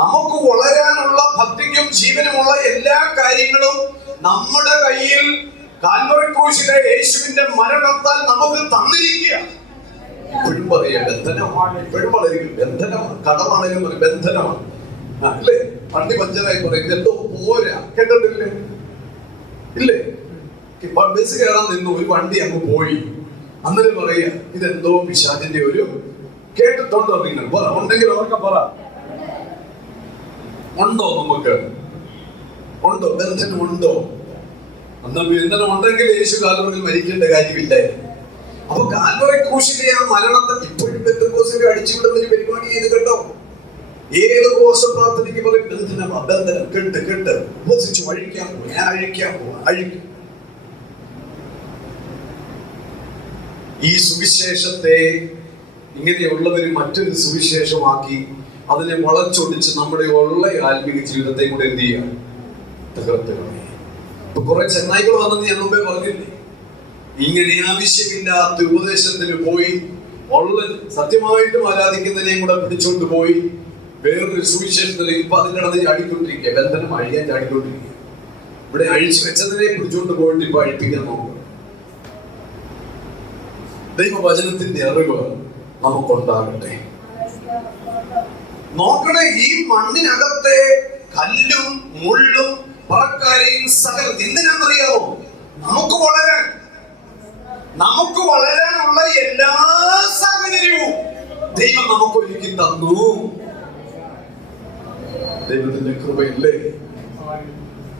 നമുക്ക് വളരാനുള്ള ഭക്തിക്കും ജീവനുമുള്ള എല്ലാ കാര്യങ്ങളും നമ്മുടെ കയ്യിൽ കാൽവരി ക്രൂശിലെ യേശുവിന്റെ മരണത്താൽ നമുക്ക് തന്നിരിക്കുക. ഇപ്പോഴും പറയാ ബന്ധനമാണ്. ഇപ്പോഴും വളരും ബന്ധനമാണ്. കടമാണെങ്കിലും ഒരു ബന്ധനമാണ് അല്ലേ? വണ്ടി പഞ്ചറായി പറയും എന്തോ പോരാ. കേട്ടിട്ടില്ലേ? ഇല്ലേ? ബസ് കയറാൻ നിന്നു, ഒരു വണ്ടി അങ്ങ് പോയി. അന്നേരം പറയാ ഇതെന്തോ പിശാചിന്റെ ഒരു. കേട്ടിട്ടുണ്ടോ നിങ്ങൾ? പറ, ഉണ്ടെങ്കിൽ അവർക്ക് പറ. ഉണ്ടോ? നമുക്ക് ഉണ്ടോ? ബന്ധനം ഉണ്ടോ? അന്ന് ബന്ധനം ഉണ്ടെങ്കിൽ യേശു കാൽവരിയിൽ മരിക്കേണ്ട കാര്യമില്ല. അപ്പൊ കാൽവരി ക്രൂശിലെ ആ മരണത്തെ ഇപ്പോഴും പെന്തക്കോസ്തിൽ അടിച്ചുവിടുന്നൊരു പരിപാടി ചെയ്ത് കേട്ടോ. ഏത് ഉപവാസ പ്രാർത്ഥനയ്ക്ക് പറയും ബന്ധനം, അബന്ധനം, കെട്ട് ഉപസിച്ചു അഴിക്കാൻ പോകും. ഞാൻ അഴിക്കാൻ പോകും. ഈ സുവിശേഷത്തെ ഇങ്ങനെയുള്ളവർ മറ്റൊരു സുവിശേഷമാക്കി അതിനെ വളച്ചൊടിച്ച് നമ്മുടെ ഉള്ള ആത്മീയ ജീവിതത്തെ കൂടെ എന്ത് ചെയ്യാം, തകർത്ത് കളയാം. ഇപ്പൊ കുറെ ചെന്നായികൾ വന്നെന്ന് ഞാൻ മുമ്പേ പറഞ്ഞില്ലേ, ഇങ്ങനെ ആവശ്യമില്ലാത്ത ഉപദേശത്തിന് പോയി ഉള്ള സത്യമായിട്ടും ആരാധിക്കുന്നതിനെയും കൂടെ പിടിച്ചോണ്ട് പോയി വേറൊരു സുവിശേഷത്തിന് ഇപ്പൊ അതിനകത്ത് ചാടിക്കൊണ്ടിരിക്കുക, ബന്ധനം അഴിയാൻ ചാടിക്കൊണ്ടിരിക്കുക. ഇവിടെ അഴിച്ചു വെച്ചതിനെ പിടിച്ചോണ്ട് പോയിട്ട് ഇപ്പൊ അഴിപ്പിക്കാൻ നോക്കുക. ദൈവവചനത്തിന്റെ അറിവ് നമുക്കുണ്ടാകട്ടെ. നോക്കണേ, ഈ മണ്ണിനകത്തെ കല്ലും മുള്ളും പറക്കാരെയും സകലം എന്തിനാണെന്നറിയാമോ? നമുക്ക് വളരാനുള്ള എല്ലാ സാഹചര്യവും ദൈവം നമുക്ക് ഒരുക്കി തന്നു. ദൈവത്തിന്റെ കൃപയില്ലേ?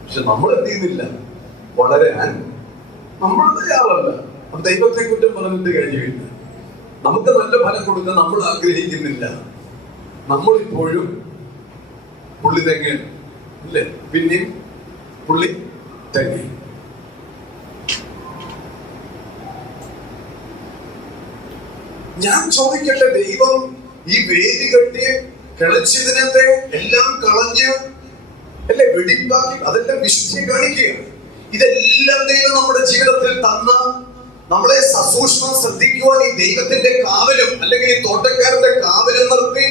പക്ഷെ നമ്മൾ എന്ത് ചെയ്യുന്നില്ല, വളരാൻ നമ്മൾ തയ്യാറല്ല. അപ്പൊ ദൈവത്തെ കുറ്റം പറഞ്ഞിട്ട് കഴിയില്ല. നമുക്ക് നല്ല ഫലം കൊടുക്കാൻ നമ്മൾ ആഗ്രഹിക്കുന്നില്ല. നമ്മളിപ്പോഴും പുള്ളി തെങ്ങ ഇല്ലേ, പിന്നെയും പുള്ളി തെങ്ങ. ഞാൻ ചോദിക്കട്ടെ, ദൈവം ഈ വേലി കെട്ടി കിളച്ചതിനത്തെ എല്ലാം കളഞ്ഞ് അല്ലെ വെടിപ്പാക്കി അതെല്ലാം വിശുദ്ധി കാണിക്കുക. ഇതെല്ലാം ദൈവം നമ്മുടെ ജീവിതത്തിൽ തന്ന നമ്മളെ സസൂക്ഷ്മം ശ്രദ്ധിക്കുവാൻ ഈ ദൈവത്തിന്റെ കാവലും അല്ലെങ്കിൽ ഈ തോട്ടക്കാരന്റെ കാവലും നിർത്തി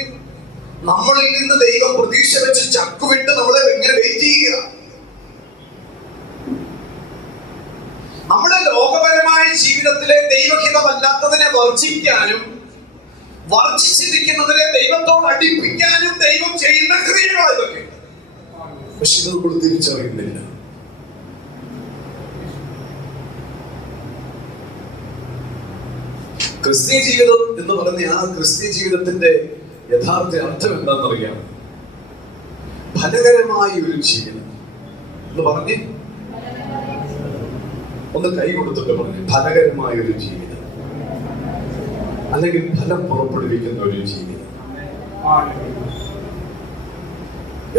നമ്മളിൽ നിന്ന് ദൈവം പ്രതീക്ഷ വെച്ച് ചക്കുവിട്ട് നമ്മളെ എങ്ങനെ വെയിറ്റ് ചെയ്യുക. നമ്മുടെ ലോകപരമായ ജീവിതത്തിലെ ദൈവഹിതമല്ലാത്തതിനെ വർജിക്കാനും വർജിച്ചിരിക്കുന്നതിനെ ദൈവത്തോട് അടുപ്പിക്കാനും ദൈവം ചെയ്യുന്ന ക്രിയകളാണ് ഇതൊക്കെ. പക്ഷെ ഇത് നമ്മൾ തിരിച്ചറിയുന്നില്ല. ക്രിസ്തീയ ജീവിതം എന്ന് പറഞ്ഞ ആ ക്രിസ്തീയ ജീവിതത്തിന്റെ യഥാർത്ഥ അർത്ഥം എന്താണെന്നറിയാം? ഫലകരമായ ഒരു ജീവിതം എന്ന് പറഞ്ഞ് ഒന്ന് കൈ കൊടുത്തിട്ട് പറഞ്ഞു, ഫലകരമായ ഒരു ജീവിതം അല്ലെങ്കിൽ ഫലം പുറപ്പെടുവിക്കുന്ന ഒരു ജീവിതം.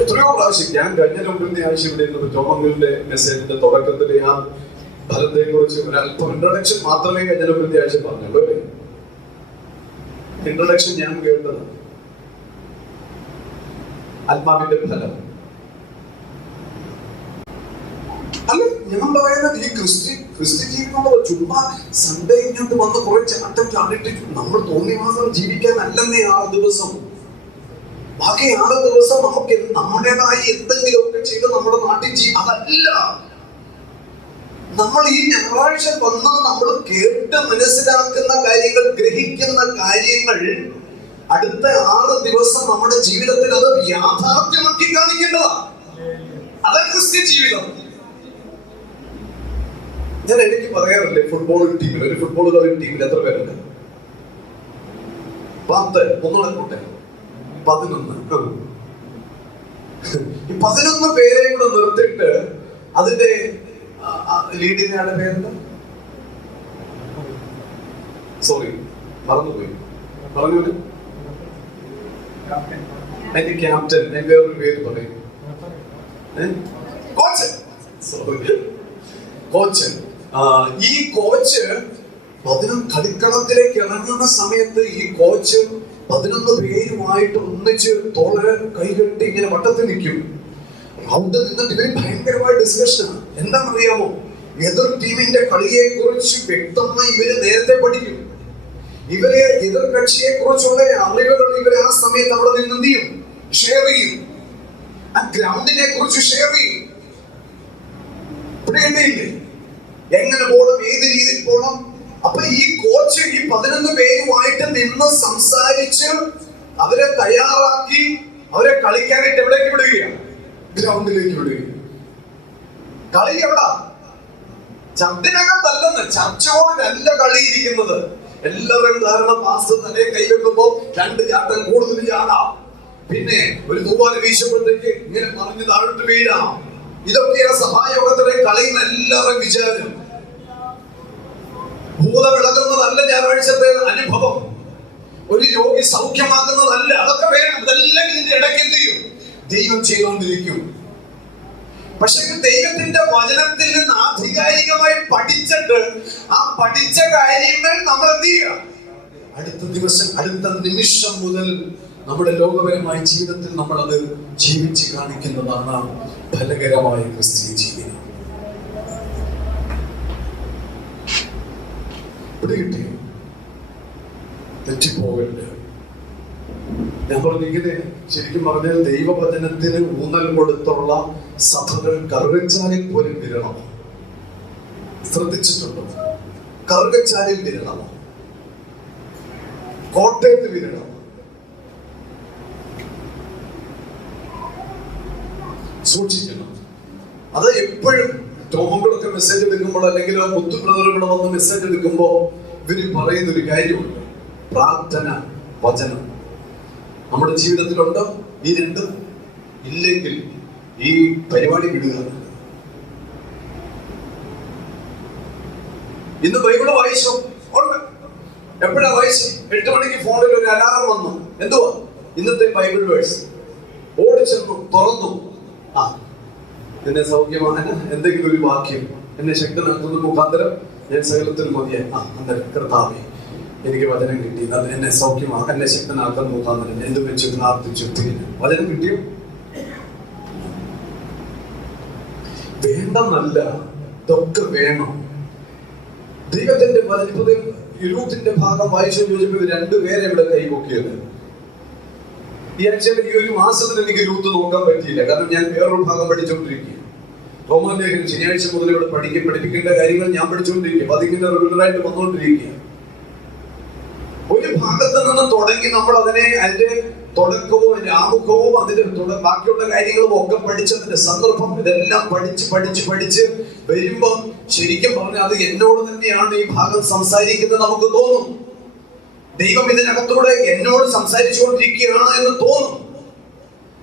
എത്രയോ പ്രാവശ്യം ഞാൻ കഴിഞ്ഞ മുമ്പിന്റെ ആഴ്ച ഇവിടെ ഇരുന്നത് ജോമങ്ങളുടെ മെസ്സേജിന്റെ തുടക്കത്തിലെ ആ ഫലത്തെ കുറിച്ച് ഒരല്പം ഇൻട്രൊഡക്ഷൻ മാത്രമേ കഴിഞ്ഞ മുമ്പിന്റെ ആഴ്ച പറഞ്ഞുള്ളൂ അല്ലേ? ഇൻട്രൊഡക്ഷൻ ഞാൻ കേട്ടത് ആത്മാവിന്റെ ഫലം അല്ല. ഞാൻ പറയുന്നത് ഈ ക്രിസ്ത്യ ജീവിതം ചുമ്മാ സൺഡേ ഇങ്ങോട്ട് വന്ന് കുറെ ചാട്ടം ചാടിട്ട് നമ്മൾ തോന്നിയ മാസം ജീവിക്കാൻ അല്ലെന്നേ 6 ദിവസം. ബാക്കി 6 ദിവസം നമുക്ക് നമ്മുടേതായി എന്തെങ്കിലുമൊക്കെ ചെയ്ത് നമ്മുടെ നാട്ടിൽ അതല്ല. നമ്മൾ ഈ ഞായറാഴ്ച വന്ന് നമ്മൾ കേട്ട് മനസ്സിലാക്കുന്ന കാര്യങ്ങൾ, ഗ്രഹിക്കുന്ന കാര്യങ്ങൾ അടുത്ത 6 ദിവസം നമ്മുടെ ജീവിതത്തിൽ അത് യാഥാർത്ഥ്യമാക്കി കാണിക്കേണ്ടതാ. അതാണ് ക്രിസ്ത്യ ജീവിതം. ഞാൻ എനിക്ക് പറയാറില്ലേ, ഫുട്ബോൾ ടീമിൽ ഒരു ഫുട്ബോൾ കളി ടീമിൽ എത്ര പേരുണ്ട്? 10 ഒന്നുകൂടെ 11. ഈ 11 പേരെ കൂടെ നിർത്തിയിട്ട് അതിന്റെ ലീഡിന്റെ പേരെന്താ? സോറി, മറന്നുപോയി. പറഞ്ഞു അതിന്റെ ക്യാപ്റ്റൻ. ഞാൻ വേറൊരു പേര് പറയും, കോച്ച്. കോച്ച്. ഈ കോച്ച് 11 കളിക്കളത്തിലേക്ക് ഇറങ്ങുന്ന സമയത്ത് ഈ കോച്ച് 11 പേരുമായിട്ട് ഒന്നിച്ച് തോളെ കൈകെട്ടി ഇങ്ങനെ വട്ടത്തിൽ നിൽക്കും. അവിടെ നിന്നിട്ട് ഇവര് ഭയങ്കരമായ ഡിസ്കഷനാണ്. എന്താണെന്നറിയാമോ? എതിർ ടീമിന്റെ കളിയെ കുറിച്ച് വ്യക്തമായി ഇവര് നേരത്തെ പഠിക്കും. ഇവരെ എതിർ കക്ഷിയെ കുറിച്ചുള്ള അറിവുകൾ ഇവരെ ആ സമയത്ത് അവിടെ നിന്ന് എന്ത് ചെയ്യും? ഷെയർ ചെയ്യും. ആ ഗ്രൗണ്ടിനെ കുറിച്ച് ഷെയർ ചെയ്യും. എങ്ങനെ പോകണം, ഏത് രീതിയിൽ പോകണം. അപ്പൊ ഈ കോച്ച് ഈ 11 പേരുമായിട്ട് നിന്ന് സംസാരിച്ച് അവരെ തയ്യാറാക്കി അവരെ കളിക്കാനായിട്ട് എവിടേക്ക് വിടുകയാണ്? ഗ്രൗണ്ടിലേക്ക് വിടുകയാണ്. കളി എവിടാ? ചർച്ചിനകത്തല്ലെന്ന്. ചർച്ചോടല്ല കളിയിരിക്കുന്നത്. എല്ലാവരും ധാരണ പാസ് തന്നെ കൈവെക്കുമ്പോ 2 ചാട്ടം കൂടുതൽ ചാടാം, പിന്നെ ഒരു തൂവാല വീശുമ്പോഴത്തേക്ക് ഇങ്ങനെ മറിഞ്ഞ് താഴോട്ട് വീഴാം. ഇതൊക്കെയാണ് സഭായോഗത്തിലെ കളി എല്ലാവരും വിചാരം. ഭൂതമിളകുന്നതല്ല ഞായറാഴ്ചത്തെ അനുഭവം. ഒരു രോഗി സൗഖ്യമാകുന്നതല്ല. അതൊക്കെ വേണം. ഇതെല്ലാം ഇതിന്റെ ഇടയ്ക്ക് എന്ത് ചെയ്യും? ദൈവം ചെയ്തുകൊണ്ടിരിക്കും. പക്ഷെ ദൈവത്തിന്റെ വചനത്തിൽ നിന്ന് ആധികാരികമായി പഠിച്ചിട്ട് ആ പഠിച്ച കാര്യങ്ങൾ നമ്മൾ എന്ത് ചെയ്യുക? അടുത്ത ദിവസം, അടുത്ത നിമിഷം മുതൽ നമ്മുടെ ലോകപരമായ ജീവിതത്തിൽ നമ്മൾ അത് ജീവിച്ച് കാണിക്കുന്നതാണ് ഫലകരമായ ക്രിസ്തീയ ജീവിതം. കിട്ടിയോ? തെറ്റിപ്പോകരുത്. ഞാൻ പറഞ്ഞിങ്ങനെ, ശരിക്കും പറഞ്ഞാൽ ദൈവവചനത്തിന് ഊന്നൽ കൊടുത്തുള്ള സഭകൾ കറുകച്ചാലിൽ പോലും വിരളമാണ്. ശ്രദ്ധിച്ചിട്ടുണ്ടോ? കറുകച്ചാലിൽ വിരളമാണ്, കോട്ടയത്ത് വിരളമാണ്. സൂക്ഷിക്കണം. അത് എപ്പോഴും ടോമുകളൊക്കെ മെസ്സേജ് എടുക്കുമ്പോൾ, അല്ലെങ്കിൽ മുത്തു ബ്രദറുകൾ വന്ന് മെസ്സേജ് എടുക്കുമ്പോ ഇവര് പറയുന്ന ഒരു കാര്യമുണ്ട്: പ്രാർത്ഥന, വചനം. നമ്മുടെ ജീവിതത്തിലുണ്ടോ ഈ രണ്ടും? ഇല്ലെങ്കിൽ ഈ പരിപാടി വിടുക. ഇന്ന് ബൈബിള് വായിച്ചോ? ഉണ്ട്. എപ്പോഴാ വായിച്ചു? 8 മണിക്ക് ഫോണിൽ ഒരു അലാറം വന്നു. എന്തുവാ? ഇന്നത്തെ ബൈബിൾ വേഴ്സ്. ഓടിച്ചെന്നു, തുറന്നു. എന്നെ സൗഖ്യമാകാൻ എന്തെങ്കിലും ഒരു വാക്യം, എന്നെ ശക്തനാക്കുന്ന മുഖാന്തരം ഞാൻ സകലത്തിൽ മതിയായി. അന്നേരം കർത്താവേ, എനിക്ക് വചനം കിട്ടി, അത് എന്നെ സൗഖ്യമാക്കാൻ, എന്നെ ശക്തനാക്കാൻ മുഖാന്തരം എന്ത് വെച്ച് പ്രാർത്ഥിച്ചു. വചനം കിട്ടിയോ? വേണ്ടെന്നല്ല, ഇതൊക്കെ വേണം. ദൈവത്തിന്റെ യൂത്തിന്റെ ഭാഗം വായിച്ചു ചോദിച്ചപ്പോൾ 2 പേരെ ഇവിടെ കൈപൊക്കിയത്. ഈ ആഴ്ചയിൽ ഈ ഒരു മാസത്തിൽ എനിക്ക് യൂത്ത് നോക്കാൻ പറ്റിയില്ല, കാരണം ഞാൻ വേറൊരു ഭാഗം പഠിച്ചുകൊണ്ടിരിക്കുക. റോമാലേഖനം ശനിയാഴ്ച മുതൽ ഇവിടെ പഠിപ്പിക്കേണ്ട കാര്യങ്ങൾ ഞാൻ പഠിച്ചുകൊണ്ടിരിക്കുക. അപ്പൊ അതിങ്ങനെ റെഗുലറായിട്ട് വന്നുകൊണ്ടിരിക്കുക. ഒരു ഭാഗത്ത് നിന്ന് തുടങ്ങി നമ്മൾ അതിന്റെ തുടക്കവും അതിന്റെ ആമുഖവും അതിന്റെ ബാക്കിയുള്ള കാര്യങ്ങളും ഒക്കെ പഠിച്ചതിന്റെ സന്ദർഭം, ഇതെല്ലാം പഠിച്ച് വരുമ്പം ശരിക്കും പറഞ്ഞാൽ അത് എന്നോട് തന്നെയാണ് ഈ ഭാഗം സംസാരിക്കുന്നത് നമുക്ക് തോന്നും. ദൈവം ഇതിനകത്തൂടെ എന്നോട് സംസാരിച്ചുകൊണ്ടിരിക്കുകയാണ് എന്ന് തോന്നും.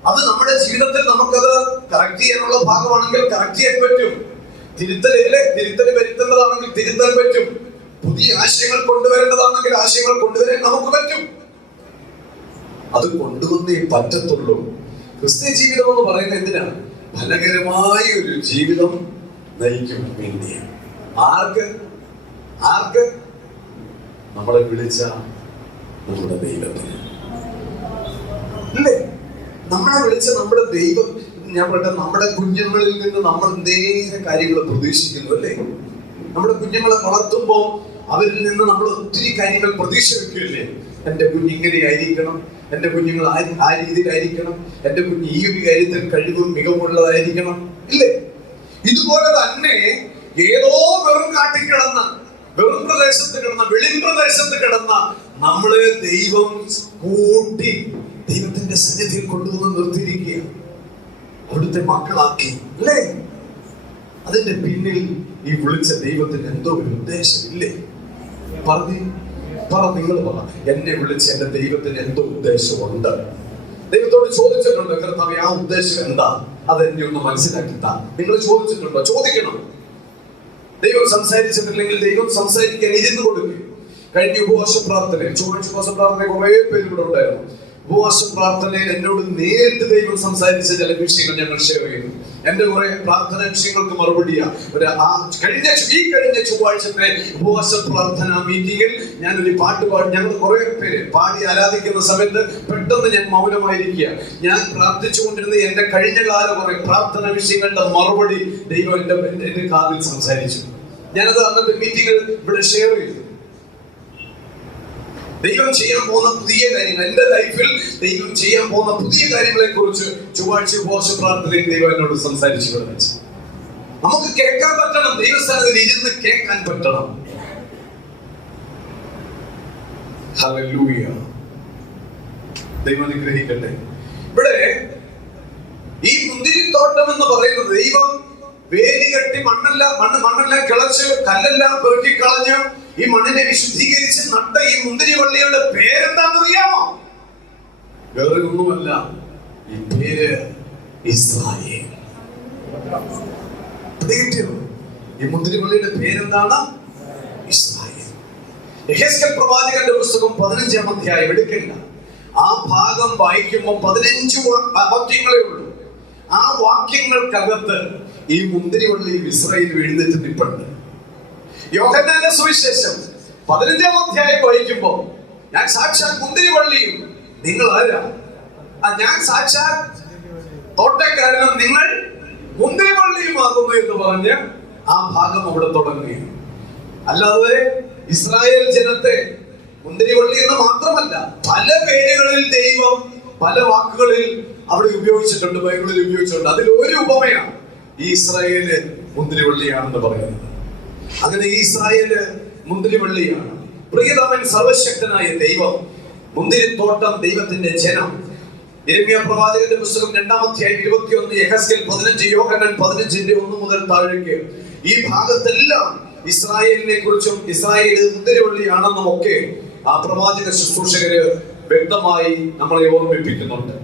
അത് നമ്മുടെ ജീവിതത്തിൽ നമുക്കത് കറക്റ്റ് ചെയ്യാനുള്ള ഭാഗമാണെങ്കിൽ കറക്റ്റ് ചെയ്യാൻ പറ്റും. തിരുത്തൽ വരുത്തേണ്ടതാണെങ്കിൽ തിരുത്താൻ പറ്റും. പുതിയ ആശയങ്ങൾ കൊണ്ടുവരേണ്ടതാണെങ്കിൽ ആശയങ്ങൾ കൊണ്ടുവരാൻ നമുക്ക് പറ്റും. അത് കൊണ്ടുവന്നേ പറ്റത്തുള്ളൂ. ക്രിസ്തീയ ജീവിതം എന്ന് പറയുന്നത് എന്തിനാണ്? ഫലകരമായ ഒരു ജീവിതം നയിക്കും വേണ്ടിയാണ്. ആർക്ക്? നമ്മളെ വിളിച്ച നമ്മുടെ ദൈവത്തിന്. അല്ലേ? നമ്മളെ വിളിച്ച നമ്മുടെ ദൈവം. ഞാൻ പറയട്ടെ, നമ്മുടെ കുഞ്ഞുങ്ങളിൽ നിന്ന് നമ്മൾ എന്തേലും കാര്യങ്ങൾ പ്രതീക്ഷിക്കുന്നു, അല്ലേ? നമ്മുടെ കുഞ്ഞുങ്ങളെ വളർത്തുമ്പോൾ അവരിൽ നിന്ന് നമ്മൾ ഒത്തിരി കാര്യങ്ങൾ പ്രതീക്ഷ വെക്കില്ലേ? എന്റെ കുഞ്ഞ് ഇങ്ങനെ ആയിരിക്കണം, എന്റെ കുഞ്ഞുങ്ങൾ ആ രീതിയിലായിരിക്കണം, എന്റെ കുഞ്ഞ് ഈ ഒരു കാര്യത്തിൽ കഴിവും മികവുള്ളതായിരിക്കണം, ഇല്ലേ? ഇതുപോലെ തന്നെ ഏതോ വെറും കാട്ടിക്കിടന്ന, വെറും പ്രദേശത്ത് കിടന്ന, വെളിപ്രദേശത്ത് കിടന്ന നമ്മള് ദൈവം കൂട്ടി ദൈവത്തിന്റെ സന്നിധിയിൽ കൊണ്ടുവന്ന് നിർത്തിയിരിക്കുക, അവിടുത്തെ മക്കളാക്കി, അല്ലേ? അതിന്റെ പിന്നിൽ ഈ വിളിച്ച ദൈവത്തിന് എന്തോ ഒരു ഉദ്ദേശമില്ലേ? നിങ്ങൾ പറ, എന്നെ വിളിച്ച എന്റെ ദൈവത്തിന് എന്തോ ഉദ്ദേശമുണ്ട്. ദൈവത്തോട് ചോദിച്ചിട്ടുണ്ടോ? കർത്താവേ, ആ ഉദ്ദേശം എന്താ? അതെന്നെ ഒന്ന് മനസ്സിലാക്കിത്താ. നിങ്ങൾ ചോദിച്ചിട്ടുണ്ടോ? ചോദിക്കണം. ദൈവം സംസാരിച്ചിട്ടില്ലെങ്കിൽ ദൈവം സംസാരിക്കാൻ ഇരുന്ന് കൊടുക്കും. കഴിഞ്ഞ ഉപവാസ പ്രാർത്ഥനയിൽ, ചൊവ്വാഴ്ച ഉപവാസ പ്രാർത്ഥനയിൽ കുറെ പേര് ഇവിടെ ഉണ്ടായിരുന്നു. ഉപവാസ പ്രാർത്ഥനയിൽ എന്നോട് നേരിട്ട് ദൈവം സംസാരിച്ച ചില വിഷയങ്ങൾ ഞങ്ങൾ ഷെയർ ചെയ്യുന്നു. എന്റെ കുറെ പ്രാർത്ഥന വിഷയങ്ങൾക്ക് മറുപടിയാ. കഴിഞ്ഞ ചൊവ്വാഴ്ചത്തെ ഉപവാസ പ്രാർത്ഥന മീറ്റിംഗിൽ ഞാനൊരു പാട്ട് പാടി. ഞങ്ങൾ കുറെ പേര് പാടി ആരാധിക്കുന്ന സമയത്ത് പെട്ടെന്ന് ഞാൻ മൗനമായിരിക്കുക. ഞാൻ പ്രാർത്ഥിച്ചുകൊണ്ടിരുന്ന എന്റെ കഴിഞ്ഞ കാല കുറെ പ്രാർത്ഥന വിഷയങ്ങളുടെ മറുപടി ദൈവം എന്റെ കാതിൽ സംസാരിച്ചു. ഞാനത് അന്നത്തെ മീറ്റിംഗിൽ ഇവിടെ ഷെയർ ചെയ്തു. ദൈവം ചെയ്യാൻ പോകുന്ന പുതിയ കാര്യങ്ങൾ, എന്റെ ലൈഫിൽ ദൈവം ചെയ്യാൻ പോകുന്ന പുതിയ കാര്യങ്ങളെ കുറിച്ച് ചൊവ്വാഴ്ച ഉപവാസ പ്രാർത്ഥനയിൽ ദൈവം എന്നോട് സംസാരിച്ചു. നമുക്ക് കേൾക്കാൻ പറ്റണം, ദൈവസ്ഥാനത്തിൽ ഇരുന്ന് കേൾക്കാൻ പറ്റണം. ഹല്ലേലൂയ. ദൈവം അനുഗ്രഹിക്കട്ടെ. ഇവിടെ ഈ മുന്തിരിത്തോട്ടം എന്ന് പറയുന്നത് ദൈവം വേലി കെട്ടി മണ്ണെല്ലാം കിളച്ച് കല്ലെല്ലാം പെറുക്കി കളഞ്ഞ് ഈ മണ്ണിനെ വിശുദ്ധീകരിച്ച് നട്ട ഈ മുന്തിരിവള്ളിയുടെ പേരെന്താണെന്നറിയാമോ? വേറെ ഒന്നുമല്ല, ഈ പേര് ഇസ്രായേൽ. ഈ മുന്തിരിവള്ളിയുടെ പേരെന്താണ്? ഇസ്രായേൽ. യെഹെസ്കേൽ പ്രവാചകന്റെ പുസ്തകം 15-ാം അധ്യായം എടുക്കില്ല. ആ ഭാഗം വായിക്കുമ്പോൾ 15 വാക്യങ്ങളേ ഉള്ളൂ. ആ വാക്യങ്ങൾക്കകത്ത് ഈ മുന്തിരിവള്ളി ഇസ്രായേൽ എഴുന്നേറ്റ് നിൽപ്പുണ്ട്. യോഹന്നാന്റെ സുവിശേഷം 15-ാം അധ്യായം വായിക്കുമ്പോ, ഞാൻ സാക്ഷാൽ മുന്തിരിവള്ളിയും നിങ്ങൾ ആരാ? ഞാൻ സാക്ഷാൽ തോട്ടക്കാരനും നിങ്ങൾ മുന്തിരിവള്ളിയുമാകുന്നു എന്ന് പറഞ്ഞ് ആ ഭാഗം അവിടെ തുടങ്ങി. അല്ലാതെ ഇസ്രായേൽ ജനത്തെ മുന്തിരിവള്ളി എന്ന് മാത്രമല്ല, പല പേരുകളിൽ ദൈവം പല വാക്കുകളിൽ അവിടെ ഉപയോഗിച്ചിട്ടുണ്ട്, ബൈബിളിൽ ഉപയോഗിച്ചിട്ടുണ്ട്. അതിൽ ഒരു ഉപമയാണ് ഈ ഇസ്രായേല് മുന്തിരിവള്ളിയാണെന്ന് പറയുന്നത്. അങ്ങനെ ഈ ഇസ്രായേല് മുന്തിരിവള്ളിയാണ്. പ്രിയതമൻ സർവശക്തനായ ദൈവം, മുന്തിരിത്തോട്ടം ദൈവത്തിന്റെ ജനം. യിരെമ്യാ പ്രവാചകന്റെ പുസ്തകം 2-ാം അധ്യായം 21, യെഹെസ്കേൽ 15, യോഹന്നാൻ 15-ന്റെ 1 മുതൽ താഴേക്ക് ഈ ഭാഗത്തെല്ലാം ഇസ്രായേലിനെ കുറിച്ചും ഇസ്രായേൽ മുന്തിരിവള്ളിയാണെന്നും ഒക്കെ ആ പ്രവാചക ശുശ്രൂഷകര് വ്യക്തമായി നമ്മളെ ഓർമ്മിപ്പിക്കുന്നുണ്ട്.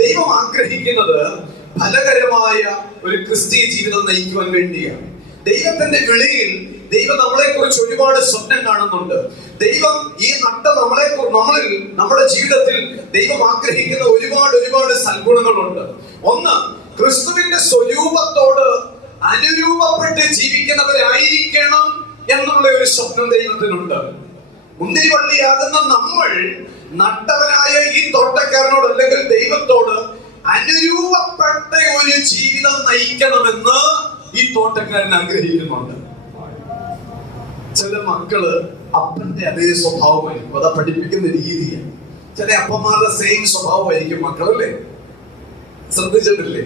ദൈവം ആഗ്രഹിക്കുന്നത് ഫലകരമായ ഒരു ക്രിസ്തീയ ജീവിതം നയിക്കുവാൻ വേണ്ടിയാണ്. ദൈവത്തിന്റെ വിളിയിൽ ദൈവം നമ്മളെ കുറിച്ച് ഒരുപാട് സ്വപ്നം കാണുന്നുണ്ട്. ദൈവം ഈ നട്ട നമ്മളിൽ നമ്മുടെ ജീവിതത്തിൽ ദൈവം ആഗ്രഹിക്കുന്ന ഒരുപാട് സൽഗുണങ്ങളുണ്ട്. ഒന്ന്, ക്രിസ്തുവിന്റെ സ്വരൂപത്തോട് അനുരൂപപ്പെട്ട് ജീവിക്കുന്നവരായിരിക്കണം എന്നുള്ള ഒരു സ്വപ്നം ദൈവത്തിനുണ്ട്. മുന്തിരിവള്ളിയാകുന്ന നമ്മൾ നട്ടവനായ ഈ തോട്ടക്കാരനോട് അല്ലെങ്കിൽ ദൈവത്തോട് അനുരൂപപ്പെട്ട ഒരു ജീവിതം നയിക്കണമെന്ന് ഈ തോട്ടക്കാരൻ ആഗ്രഹിക്കുന്നുണ്ട്. ചില മക്കള് അപ്പന്റെ അതേ സ്വഭാവമായിരിക്കും, അതാ പഠിപ്പിക്കുന്ന രീതിയാണ്. ചില അപ്പന്മാരുടെ സെയിം സ്വഭാവമായിരിക്കും മക്കളല്ലേ, ശ്രദ്ധിച്ചിട്ടില്ലേ?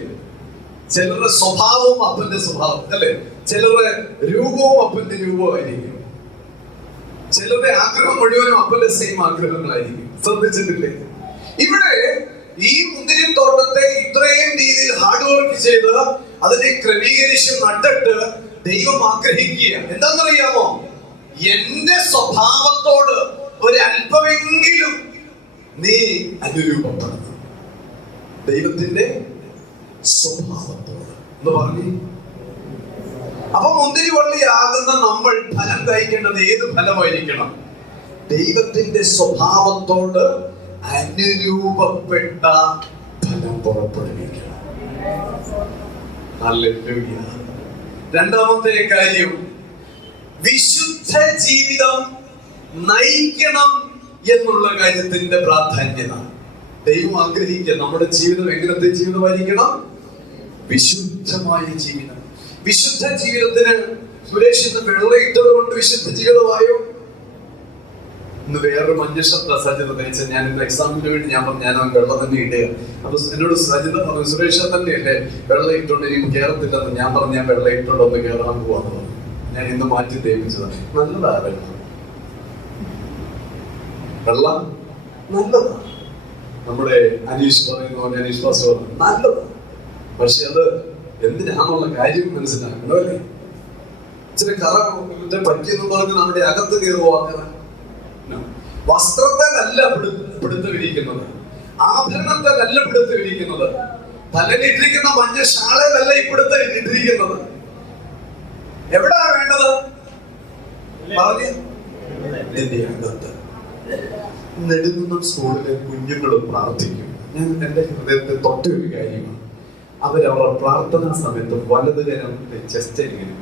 ചിലരുടെ സ്വഭാവവും അപ്പന്റെ സ്വഭാവം അല്ലെ, ചിലരുടെ രൂപവും അപ്പന്റെ രൂപമായിരിക്കും, ചിലരുടെ ആഗ്രഹം മുഴുവനും അപ്പന്റെ സെയിം ആഗ്രഹങ്ങളായിരിക്കും. ശ്രദ്ധിച്ചിട്ടില്ലേ? ഇവിടെ ഈ മുന്തിരിത്തോട്ടത്തെ ഇത്രയും രീതിയിൽ ഹാർഡ് വർക്ക് ചെയ്ത് അതിനെ ക്രമീകരിച്ച് നട്ടിട്ട് ദൈവം ആഗ്രഹിക്കുക എന്താണെന്നറിയാമോ? എന്റെ സ്വഭാവത്തോട് ഒരല്പമെങ്കിലും നീ അനുരൂപപ്പെടണം. ദൈവത്തിന്റെ സ്വഭാവത്തോട് എന്ന് പറഞ്ഞു. അപ്പൊ മുന്തിരിവള്ളിയാകുന്ന നമ്മൾ ഫലം കഴിക്കേണ്ടത് ഏത് ഫലമായിരിക്കണം? ദൈവത്തിന്റെ സ്വഭാവത്തോട് അനുരൂപപ്പെട്ട ഫലം പുറപ്പെടുവിക്കണം. ഹല്ലേലൂയ. രണ്ടാമത്തെ കാര്യം, വിശുദ്ധ ജീവിതം നയിക്കണം എന്നുള്ള കാര്യത്തിന്റെ പ്രാധാന്യത. ദൈവം ആഗ്രഹിക്കുക നമ്മുടെ ജീവിതം എങ്ങനത്തെ ജീവിതമായിരിക്കണം? വിശുദ്ധമായ ജീവിതം. വിശുദ്ധ ജീവിതത്തിന് സുരേഷ് ഇന്ന് വെള്ളയിട്ടത് കൊണ്ട് വിശുദ്ധ ജീവിതമായോ? ഇന്ന് വേറൊരു മഞ്ഞ ഷർട്ട് സജിത തയ്ച്ച, ഞാൻ ഇന്ന് എക്സാമിന് വേണ്ടി ഞാൻ അവൻ വെള്ളം തന്നെ ഇടുക. അപ്പൊ എന്നോട് സജിത പറഞ്ഞു, സുരേഷ തന്നെയല്ലേ വെള്ളം ഇട്ടോണ്ട് ഇനി കേറത്തില്ലെന്ന്. ഞാൻ പറഞ്ഞു, ഞാൻ വെള്ളം ഇട്ടോണ്ട് ഒന്ന് കേറാൻ പോവാന്ന് പറഞ്ഞു. ഞാൻ ഇന്ന് മാറ്റി തേപ്പിച്ചതാണ്. നല്ലതാ വെള്ളം, വെള്ളം നല്ലതാ. നമ്മുടെ അനീഷ് പറയുന്ന പോലെ, അനീഷ് പാസ് പറഞ്ഞു നല്ലതാ. പക്ഷെ അത് എന്തിനാന്നുള്ള കാര്യം മനസ്സിലാക്കണം അല്ലേ? ഇച്ചിരി കറ പറ്റിയെന്ന് പറഞ്ഞ് നമ്മുടെ അകത്ത് കയറുവാക്കുക. വസ്ത്രത്താലല്ല പിടുത്തമിരിക്കുന്നത്, ആഭരണത്താലല്ല പിടുത്തമിരിക്കുന്നത്, തലയിലിട്ടിരിക്കുന്ന മഞ്ഞ ഷാളയിലല്ല ഈ പിടുത്തം ഇട്ടിരിക്കുന്നത്. എവിടാ വേണ്ടത്? എന്റെ അകത്ത്. നെടുങ്കുന്നം സ്കൂളിലെ കുഞ്ഞുങ്ങളും പ്രാർത്ഥിക്കും. ഞാൻ എന്റെ ഹൃദയത്തെ തൊട്ട ഒരു കാര്യമാണ്, അവരവരുടെ പ്രാർത്ഥനാ സമയത്ത് വലതുകരം ചെസ്റ്റിങ്ങനെ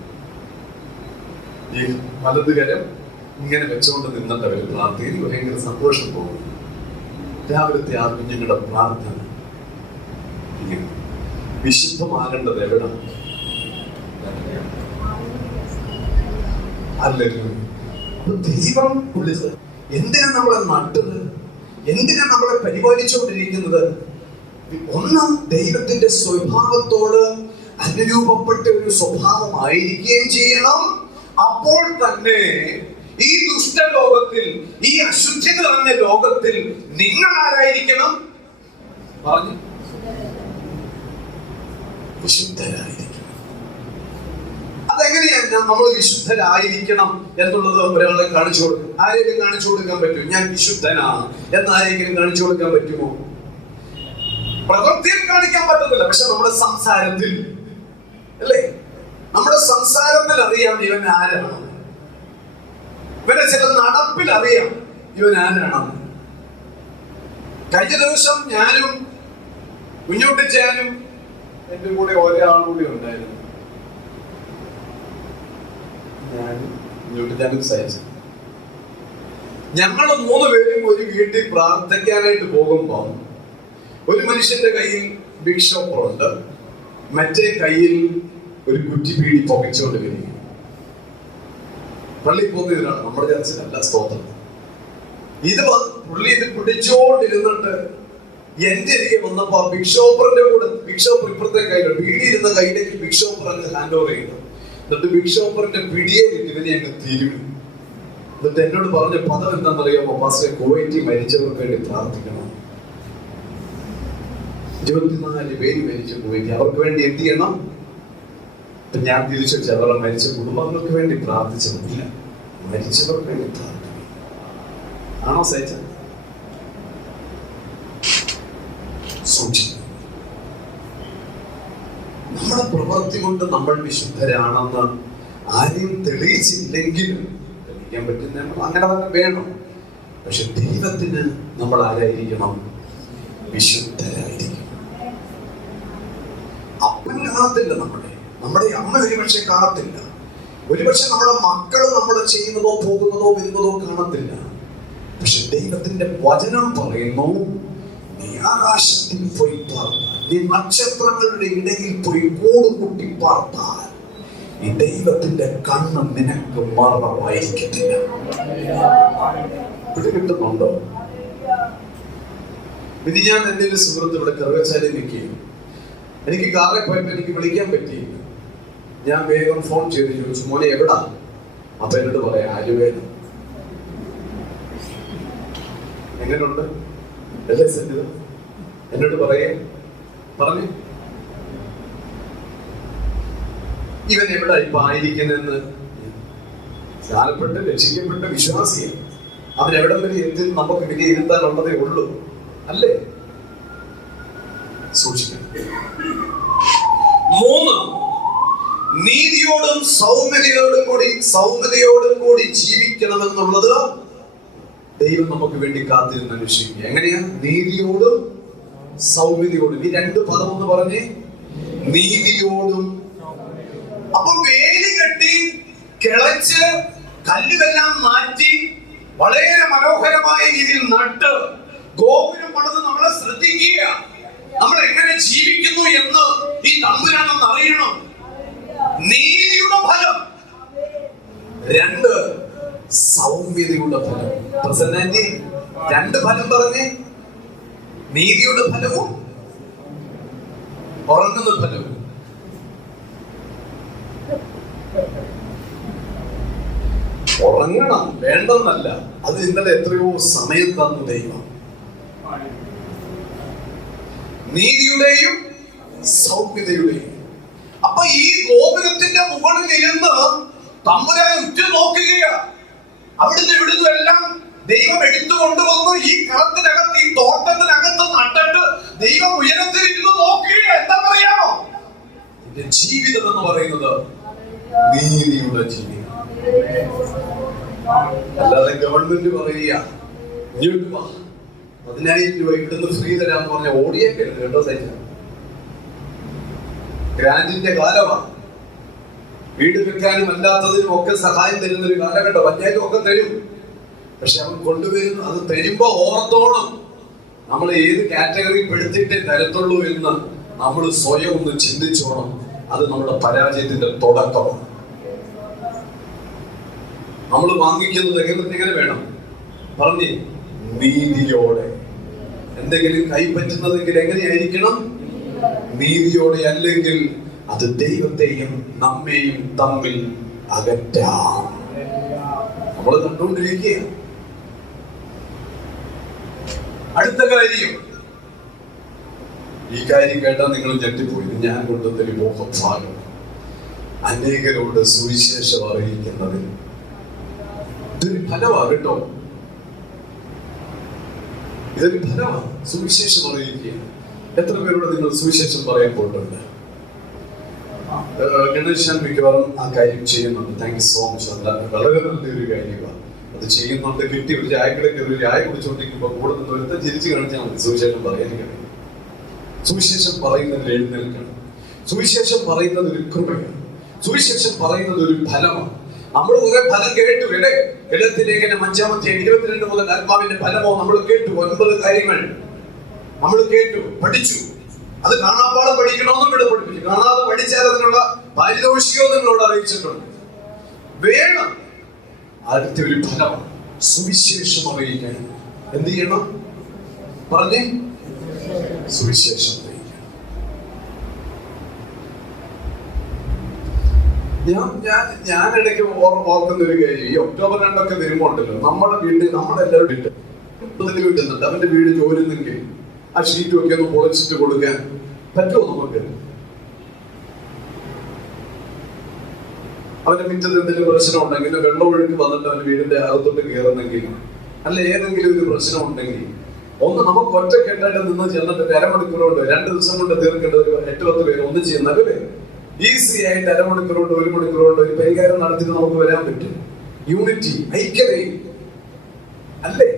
ഈ വലതുകരം ഇങ്ങനെ വെച്ചുകൊണ്ട് നിന്നിട്ട് അവർ പ്രാർത്ഥിക്കും. ഭയങ്കര സന്തോഷം തോന്നും. രാവിലത്തെ ആ കുഞ്ഞുങ്ങളുടെ പ്രാർത്ഥന ഇങ്ങനെ. വിശുദ്ധമാകേണ്ടത് എവിടെ? അല്ലല്ലോ. ദൈവം വിളിച്ചത് എന്തിനാ നമ്മളെ നട്ടത്? എന്തിനാ നമ്മളെ പരിപാലിച്ചുകൊണ്ടിരിക്കുന്നത്? ഒന്ന്, ദൈവത്തിന്റെ സ്വഭാവത്തോട് അനുരൂപപ്പെട്ട ഒരു സ്വഭാവമായിരിക്കുകയും ചെയ്യണം. അപ്പോൾ തന്നെ ഈ ദുഷ്ടലോകത്തിൽ, ഈ അശുദ്ധി നിറഞ്ഞ ലോകത്തിൽ നിങ്ങൾ ആരായിരിക്കണം? പറഞ്ഞു, വിശുദ്ധരായിരിക്കണം. അതെങ്ങനെയാണ് നമ്മൾ വിശുദ്ധരായിരിക്കണം എന്നുള്ളത് ഒരാളെ കാണിച്ചു കൊടുക്കും? ആരെങ്കിലും കാണിച്ചു കൊടുക്കാൻ പറ്റുമോ? ഞാൻ വിശുദ്ധനാണ് എന്ന് ആരെങ്കിലും കാണിച്ചു കൊടുക്കാൻ പറ്റുമോ? പ്രവൃത്തിയിൽ കാണിക്കാൻ പറ്റത്തില്ല, പക്ഷെ നമ്മുടെ സംസാരത്തിൽ അല്ലേ? നമ്മുടെ സംസാരത്തിൽ അറിയാം ഇവൻ ആരാണ്. ഇവനെ ചില നടപ്പിൽ അറിയാം ഇവൻ ആരാണ്. കഴിഞ്ഞ ദിവസം ഞാനും കുഞ്ഞുട്ടിച്ചാനും എന്റെ കൂടെ ഒരാളും കൂടി ഉണ്ടായിരുന്നു. ഞാനും ഞങ്ങൾ 3 പേരും ഒരു വീട്ടിൽ പ്രാർത്ഥിക്കാനായിട്ട് പോകുമ്പോൾ ഒരു മനുഷ്യന്റെ കയ്യിൽ ബിഗ് ഷോപ്പുണ്ട്, മറ്റേ കയ്യിൽ ഒരു കുറ്റിപ്പീടി പുകച്ചുകൊണ്ട് വരിക. പള്ളി പോകുന്നതിനാണ്, നമ്മുടെ ചർച്ചിലല്ല. സ്തോത്രം. പുള്ളി ഇത് പിടിച്ചോണ്ടിരുന്നിട്ട് എന്റെ അരികെ വന്നപ്പോ ബിഗ് ഷോപ്പറിന്റെ കൂടെ, ബിഗ് ഷോപ്പർ ഇപ്പുറത്തെ കയ്യിലുണ്ട്, പീടിയിരുന്ന കയ്യിലേക്ക് ബിഗ് ഷോപ്പർ അങ്ങ് ഹാൻഡ് ഓവർ ചെയ്യുന്നു. എന്നിട്ട് ബിഗ് ഷോപ്പറിന്റെ പിടിയേലിട്ട് ഇവനെ അങ്ങ് തിരുവി. എന്നിട്ട് എന്നോട് പറഞ്ഞ പദം എന്താണെന്നറിയാമോ? പാസ്റ്റർ, കുവൈറ്റിൽ മരിച്ചവർക്ക് വേണ്ടി പ്രാർത്ഥിക്കണം. 24 പേര് മരിച്ചു കുവൈറ്റിൽ, അവർക്ക് വേണ്ടി എന്ത് ചെയ്യണം? ഞാൻ തിരിച്ചു വെച്ച അവരുടെ മരിച്ച കുടുംബങ്ങൾക്ക് വേണ്ടി പ്രാർത്ഥിച്ചതില്ല, മരിച്ചവർക്ക് വേണ്ടി പ്രാർത്ഥിക്കണം. ആണോ സഹിച്ച? സൂക്ഷിക്കണം. നമ്മുടെ പ്രവൃത്തി കൊണ്ട് നമ്മൾ വിശുദ്ധരാണെന്ന് ആരെയും തെളിയിച്ചില്ലെങ്കിലും, തെളിയിക്കാൻ പറ്റുന്ന അങ്ങനെ തന്നെ വേണം. പക്ഷെ ദൈവത്തിന് നമ്മൾ ആരായിരിക്കണം? വിശുദ്ധരായിരിക്കണം. അപ്പൻ കാണത്തില്ല, നമ്മുടെ അമ്മ ഒരുപക്ഷെ കാണത്തില്ല, ഒരുപക്ഷെ നമ്മുടെ മക്കൾ നമ്മൾ ചെയ്യുന്നതോ പോകുന്നതോ വരുന്നതോ കാണത്തില്ല. പക്ഷെ ദൈവത്തിന്റെ വചനം പറയുന്നു, നീ ആകാശത്തിൽ പോയി പാർത്താൽ, നീ നക്ഷത്രങ്ങളുടെ ഇടയിൽ പോയി കൂടുകൂട്ടി പാർത്താൽ, ഈ ദൈവത്തിന്റെ കണ്ണ് നിനക്ക് മറവായിരിക്കത്തില്ല. ഇത് കിട്ടുന്നുണ്ടോ? ഇത് ഞാൻ എൻ്റെ ഒരു സുഹൃത്ത് ഇവിടെ കറുകച്ചാലിൽ നിൽക്കുകയും എനിക്ക് കാറിൽ പോയപ്പോൾ എനിക്ക് വിളിക്കാൻ പറ്റിയില്ല. ഞാൻ വേഗം ഫോൺ ചെയ്ത് ചോദിച്ചു, മോനെ എവിടാ? അപ്പൊ എന്നോട് പറയാം, ആലുവേല. എങ്ങനെയുണ്ട്? അല്ലേ സന്നിധ? എന്നോട് പറഞ്ഞു ഇവൻ എവിടെ ഇപ്പൊ ആയിരിക്കുന്നെന്ന്. സ്നാനപ്പെട്ട് രക്ഷിക്കപ്പെട്ട വിശ്വാസിയാണ്. അവനെവിടം വരെ എന്ത് നമുക്ക് വിലയിരുത്താനുള്ളതേ ഉള്ളൂ, അല്ലേ? സൂക്ഷിക്കണം. 3, നീതിയോടും സൗമ്യതയോടും കൂടി ജീവിക്കണമെന്നുള്ളത് ദൈവം നമുക്ക് വേണ്ടി കാത്തിരുന്ന് അന്വേഷിക്കുക. എങ്ങനെയാ? നീതിയോടും സൗമ്യതയോടും. ഈ 2 പദം ഒന്ന് പറഞ്ഞേ, നീതിയോടും. അപ്പൊ വേലി കെട്ടി കിളച്ച് കല്ലുമെല്ലാം മാറ്റി വളരെ മനോഹരമായ രീതിയിൽ നട്ട് ഗോപുരം പണിത് നമ്മളെ ശ്രദ്ധിക്കുക. നമ്മൾ എങ്ങനെ ജീവിക്കുന്നു എന്ന് ഈ തമ്പുരാനൊന്ന് അറിയണം. നീതിയുടെ ഫലം. 2, സൗമ്യതയുടെ ഫലം. പ്രസന്നാന്റി 2 ഫലം പറഞ്ഞേ. നീതിയുടെ ഫലവും ഉറങ്ങുന്ന ഫലവും. ഉറങ്ങണം, വേണ്ടെന്നല്ല. അത് ഇന്നലെ എത്രയോ സമയം തന്നു ദൈവം. നീതിയുടെയും സൗമ്യതയുടെയും. അപ്പൊ ഈ ഗോപുരത്തിന്റെ മുകളിൽ ഇരുന്ന് തമ്പുരാൻ ഉറ്റു നോക്കുകയാ. അവിടുന്ന് ഇവിടുന്ന് എല്ലാം ദൈവം എടുത്തു കൊണ്ടുവന്നു ഈ കളത്തിനകത്ത്, ഈ തോട്ടത്തിനകത്ത് നട്ടിട്ട് ദൈവം ഉയരത്തിൽ ഇരുന്ന് നോക്കുകയാ. എന്താ പറയാമോ? എന്റെ ജീവിതം എന്ന് പറയുന്നത് നീതിയുടെ ജീവിതം. അല്ലാതെ ഗവൺമെന്റ് പറയുക 10,000 രൂപ ഇവിടുന്ന് ഫ്രീ തരാന്ന് പറഞ്ഞ ഓടിയേക്കരുത് കേട്ടോ. സൈറ്റ് ഗ്രാൻഡിന്റെ കാലമാണ്. വീട് വെക്കാനും അല്ലാത്തതിനും ഒക്കെ സഹായം തരുന്നൊരു കാലഘട്ടം. പഞ്ചായത്തും ഒക്കെ തരും. പക്ഷെ അവൻ കൊണ്ടുവരുന്നു, അത് തരുമ്പോ ഓർത്തോണം നമ്മൾ ഏത് കാറ്റഗറി പെടുത്തിട്ടേ തരത്തുള്ളൂ എന്ന് നമ്മൾ സ്വയം ഒന്ന് ചിന്തിച്ചോണം. അത് നമ്മുടെ പരാജയത്തിന്റെ തുടക്കമാണ്. നമ്മൾ വാങ്ങിക്കുന്നത് എങ്ങനെ വേണം പറഞ്ഞേ? നീതിയോടെ. എന്തെങ്കിലും കൈപ്പറ്റുന്നതെങ്കിൽ എങ്ങനെയായിരിക്കണം? നീതിയോടെ. അല്ലെങ്കിൽ അത് ദൈവത്തെയും നമ്മെയും തമ്മിൽ അകറ്റാം. നമ്മൾ കണ്ടുകൊണ്ടിരിക്കുക. അടുത്ത കാര്യം, ഈ കാര്യം കേട്ടാൽ നിങ്ങൾ ഞെട്ടിപ്പോയി. ഞാൻ കൊണ്ടുവന്നൊരു മോഹഭാഗം, അനേകരോട് സുവിശേഷം അറിയിക്കുന്നതിൽ. ഇതൊരു ഫലമാണ് കേട്ടോ, ഇതൊരു ഫലമാണ്. സുവിശേഷം അറിയിക്കുക. എത്ര പേരോട് നിങ്ങൾ സുവിശേഷം പറയാൻ പോയിട്ടുണ്ട്? ഗണേശൻ മിക്കവാറും ആ കാര്യം ചെയ്യുന്നുണ്ട്. Thank you so much. വളരെ നല്ലൊരു കാര്യമാണ്. അത് ചെയ്യുന്നുണ്ട്. കിട്ടി ഒരു ചായക്കടയ്ക്ക് ഒരു ചായ കുടിച്ചുകൊണ്ടിരിക്കുമ്പോൾ കൂടെ നിന്ന് ഒരുത്തം ചിരിച്ചു കാണിച്ചാൽ മതി. സുവിശേഷം പറയാൻ കഴിയും. സുവിശേഷം പറയുന്നതിൽ എഴുന്നേൽക്കണം. സുവിശേഷം പറയുന്നത് ഒരു കൃപയാണ്. സുവിശേഷം പറയുന്നത് ഒരു ഫലമാണ്. നമ്മൾ കുറെ ഫലം കേട്ടു അല്ലേ? ഗലാത്യലേഖനം 5:22 മുതൽ ആത്മാവിന്റെ ഫലമോ നമ്മൾ കേട്ടു. 9 കാര്യങ്ങൾ നമ്മൾ കേട്ടു, പഠിച്ചു. അത് കാണാപ്പാടം പഠിക്കണമെന്നും ഇവിടെ പഠിപ്പിച്ചു. കാണാതെ പഠിച്ചാൽ അതിനുള്ള പാരിതോഷികവും നിങ്ങളോട് അറിയിച്ചിട്ടുണ്ട്. വേണം. ആദ്യത്തെ ഒരു ഫലമാണ് സുവിശേഷം അറിയിക്കാൻ. എന്ത് ചെയ്യണം പറഞ്ഞേ? സുവിശേഷം അറിയിക്കണം. ഞാൻ ഇടയ്ക്ക് ഓർക്കുന്ന ഒരു കാര്യം, ഈ ഒക്ടോബർ 2 വരുമ്പോ ഉണ്ടല്ലോ, നമ്മുടെ എല്ലാവരും വീട്ടുന്നുണ്ട്. അവന്റെ വീട് ചോരുന്നെങ്കിൽ ആ ഷീറ്റും ഒക്കെ ഒന്ന് പൊളിച്ചിട്ട് കൊടുക്കാൻ പറ്റുമോ നമുക്ക്? അവന്റെ മുറ്റത്ത് എന്തെങ്കിലും പ്രശ്നം ഉണ്ടെങ്കിൽ, വെള്ളമൊഴുക്ക് വന്നിട്ട് അവന്റെ വീടിന്റെ അകത്തോട്ട് കയറുന്നെങ്കിൽ, അല്ല ഏതെങ്കിലും ഒരു പ്രശ്നം ഉണ്ടെങ്കിൽ ഒന്ന് നമുക്ക് ഒറ്റക്കെട്ടായിട്ട് നിന്ന് ചെന്നിട്ട് 1/2 മണിക്കൂർ കൊണ്ട് 2 ദിവസം കൊണ്ട് തീർക്കേണ്ട ഒരു 8-10 പേര് ഒന്ന് ചെയ്യുന്നല്ലേ ഈസി ആയിട്ട് 1/2 മണിക്കൂർ കൊണ്ട് 1 മണിക്കൂർ കൊണ്ട് ഒരു പരിഹാരം നടത്തിയിട്ട് നമുക്ക് വരാൻ പറ്റും. യൂണിറ്റി, ഐക്യതയും അല്ലേ?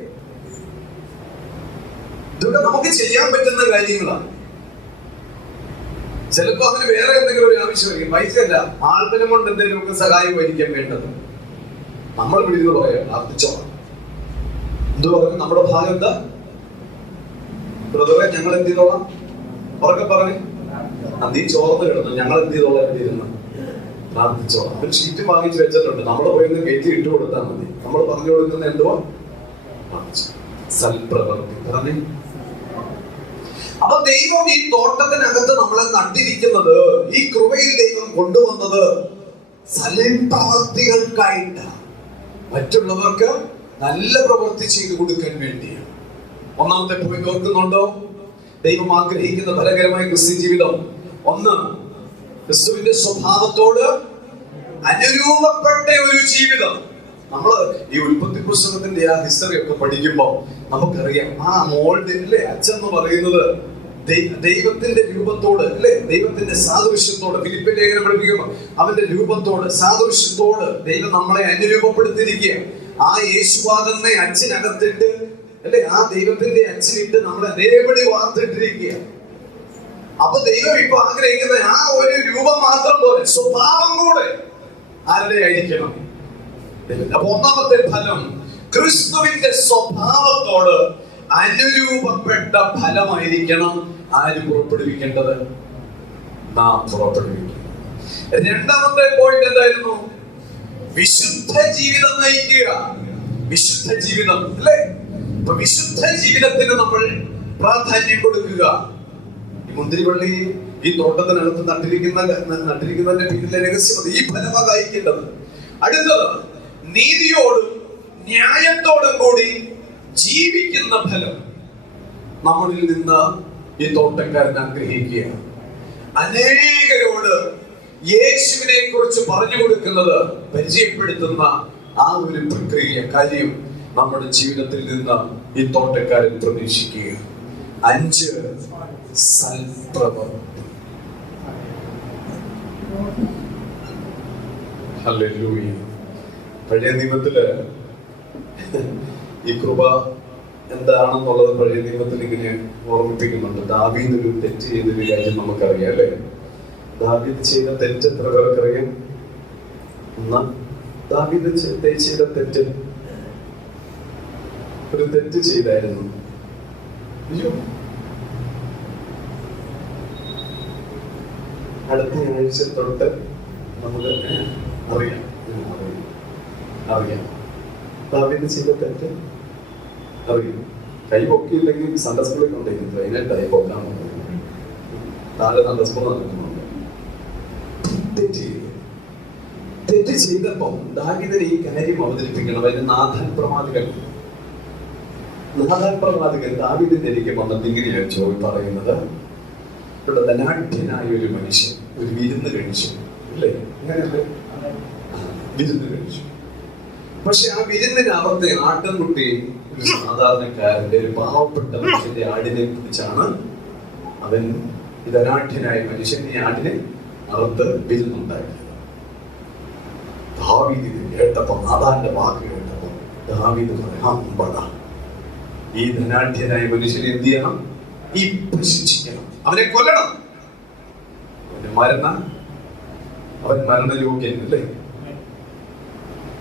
ഇതൊക്കെ നമുക്ക് ചെയ്യാൻ പറ്റുന്ന കാര്യങ്ങളാണ്. ചിലപ്പോ അതിന് വേറെ എന്തെങ്കിലും ഒരു ആവശ്യമായിരിക്കും. പൈസ അല്ല, ആൾബലം കൊണ്ട് എന്തെങ്കിലുമൊക്കെ സഹായം വഹിക്കാൻ വേണ്ടത്. നമ്മൾ വിളിക്കുന്നത് പറയാം പ്രാർത്ഥിച്ചോളാം. എന്ത് പറഞ്ഞു? നമ്മുടെ ഭാഗം എന്താ ബ്രദറെ? ഞങ്ങൾ എന്ത് ചെയ്തോളാം? ഉറക്കെ പറഞ്ഞു. നീ ചോർന്ന് കിടന്നു, ഞങ്ങൾ എന്ത് ചെയ്തോളാം? എഴുതിയിരുന്നു പ്രാർത്ഥിച്ചോളാം. അവൻ ഷീറ്റ് വാങ്ങിച്ചു വെച്ചിട്ടുണ്ട്. നമ്മുടെ പോയി കയറ്റി ഇട്ട് കൊടുത്താൽ മതി. നമ്മൾ പറഞ്ഞു കൊടുക്കുന്ന എന്തുവാ? സൽപ്രവർത്തി. പറഞ്ഞു. അപ്പൊ ദൈവം ഈ തോട്ടത്തിനകത്ത് നമ്മളെ നട്ടിരിക്കുന്നത്, ഈ കൃപയിൽ ദൈവം കൊണ്ടുവന്നത് സൽപ്രവർത്തികൾക്കായിട്ടാണ്. മറ്റുള്ളവർക്ക് നല്ല പ്രവൃത്തി ചെയ്തു കൊടുക്കാൻ വേണ്ടിയാണ്. ഒന്നാമത്തെ പോയിന്റ് ഓർക്കുന്നുണ്ടോ? ദൈവം ആഗ്രഹിക്കുന്ന ഫലകരമായ ക്രിസ്ത്യൻ ജീവിതം. ഒന്ന്, ക്രിസ്തുവിന്റെ സ്വഭാവത്തോട് അനുരൂപപ്പെട്ട ഒരു ജീവിതം. നമ്മള് ഈ ഉൽപ്പത്തി പുസ്തകത്തിന്റെ ആ ഹിസ്റ്ററി ഒക്കെ പഠിക്കുമ്പോ നമുക്കറിയാം, ആ മോൾഡ് അല്ലേ അച്ഛൻ എന്ന് പറയുന്നത് ദൈവത്തിന്റെ രൂപത്തോട് അല്ലെ, ദൈവത്തിന്റെ സാദൃശ്യത്തോട്. ഫിലിപ്പിന്റെ ലേഖനം പഠിപ്പിക്കുമ്പോ അവന്റെ രൂപത്തോട് സാദൃശ്യത്തോട് ദൈവം നമ്മളെ അനുരൂപപ്പെടുത്തിയിരിക്കുക. ആ യേശുവാദനെ അച്ഛനകത്തിട്ട് അല്ലെ, ആ ദൈവത്തിന്റെ അച്ഛനിട്ട് നമ്മളെ അതേപടി വാർത്തിട്ടിരിക്കുക. അപ്പൊ ദൈവം ഇപ്പൊ ആഗ്രഹിക്കുന്ന ആ ഒരു രൂപം മാത്രം പോലെ സ്വഭാവം കൂടെ ആരുടെ ആയിരിക്കണം? അപ്പൊ ഒന്നാമത്തെ ഫലം ക്രിസ്തുവിന്റെ സ്വഭാവത്തോട് അനുരൂപപ്പെട്ട ഫലമായിരിക്കണം ആര് പുറപ്പെടുവിക്കേണ്ടത്? നാം പുറപ്പെടുവിക്കണം. രണ്ടാമത്തെ പോയിന്റ് എന്തായിരുന്നു? വിശുദ്ധ ജീവിതം നയിക്കുക. വിശുദ്ധ ജീവിതം അല്ലേ? അപ്പൊ വിശുദ്ധ ജീവിതത്തിന് നമ്മൾ പ്രാധാന്യം കൊടുക്കുക. ഈ മുന്തിരിവള്ളി ഈ തോട്ടത്തിനകത്ത് നട്ടിരിക്കുന്നതിന്റെ പിന്നിലെ രഹസ്യം ഈ ഫലമാണ് കായ്ക്കേണ്ടത്. അടുത്തത് നീതിയോടും ന്യായത്തോടും കൂടി ജീവിക്കുന്ന ഫലം നമ്മളിൽ നിന്ന് ഈ തോട്ടക്കാരൻ ആഗ്രഹിക്കുക. അനേകരോട് യേശുവിനെ കുറിച്ച് പറഞ്ഞു കൊടുക്കുന്നത്, പരിചയപ്പെടുത്തുന്ന ആ ഒരു പ്രക്രിയ കാര്യം നമ്മുടെ ജീവിതത്തിൽ നിന്ന് ഈ തോട്ടക്കാരൻ പ്രതീക്ഷിക്കുക. 5 സൽപ്രവൃത്തി. ഹല്ലേലൂയ. പഴയ നിയമത്തില് ഈ കൃപ എന്താണെന്നുള്ളത് പഴയ നിയമത്തിൽ ഇങ്ങനെ ഓർമ്മിപ്പിക്കുന്നുണ്ട്. ദാവീദ് ഒരു തെറ്റ് ചെയ്തൊരു കാര്യം നമുക്കറിയാം അല്ലെ? ദാവീദ് ചെയ്ത തെറ്റ് എത്ര പേർക്കറിയാം? ദാവീദ് ചെയ്ത തെറ്റ്, ഒരു തെറ്റ് ചെയ്തായിരുന്നു. അയ്യോ, അടുത്ത ആഴ്ച തൊട്ട് നമുക്ക് അറിയാം ദാവീദ് ചെയ്ത തെറ്റ് അറിയും. കൈ പൊക്കിയില്ലെങ്കിൽ സൺഡേ സ്കൂളിൽ കൊണ്ടിരിക്കും, ട്രെയിനായിട്ട് കൈ പൊക്കാൻ താഴെ സൺഡേ സ്കൂൾ നടക്കുന്നുണ്ട്. തെറ്റ് ചെയ്തപ്പം ദാവീദിനെ ഈ കാര്യം അവതരിപ്പിക്കണം. അതിന് നാഥാൻ പ്രവാചകൻ ദാവീദിന്റെ അരികെ വന്നിട്ട് ഇങ്ങനെയാണ് പറയുന്നത്. ഇവിടെ ധനാഢ്യനായ ഒരു മനുഷ്യൻ ഒരു വിരുന്ന് കഴിച്ചു അല്ലേ? അങ്ങനെയല്ലേ? വിരുന്ന് കഴിച്ചു. പക്ഷെ ആ വിരുന്നിന് അകത്തെ ആട്ടിൻകുട്ടി ഒരു സാധാരണക്കാരന്റെ, ഒരു പാവപ്പെട്ട മനുഷ്യന്റെ ആടിനെ പിടിച്ചാണ് അവൻ, ഈ ധനാഢ്യനായ മനുഷ്യൻ ഈ ആടിനെ അറുത്ത് വിരുന്നുണ്ടാക്കിയത്. ദാവീദ് കേട്ടപ്പോ, നാഥാന്റെ വാക്ക് കേട്ടപ്പോ ദാവീദ് പറയാം, ഈ ധനാഢ്യനായ മനുഷ്യനെ എന്ത് ചെയ്യണം? ഈ പ്രശിക്ഷിക്കണം, അവനെ കൊല്ലണം. അവൻ മരണയോഗ്യൻ അല്ലേ?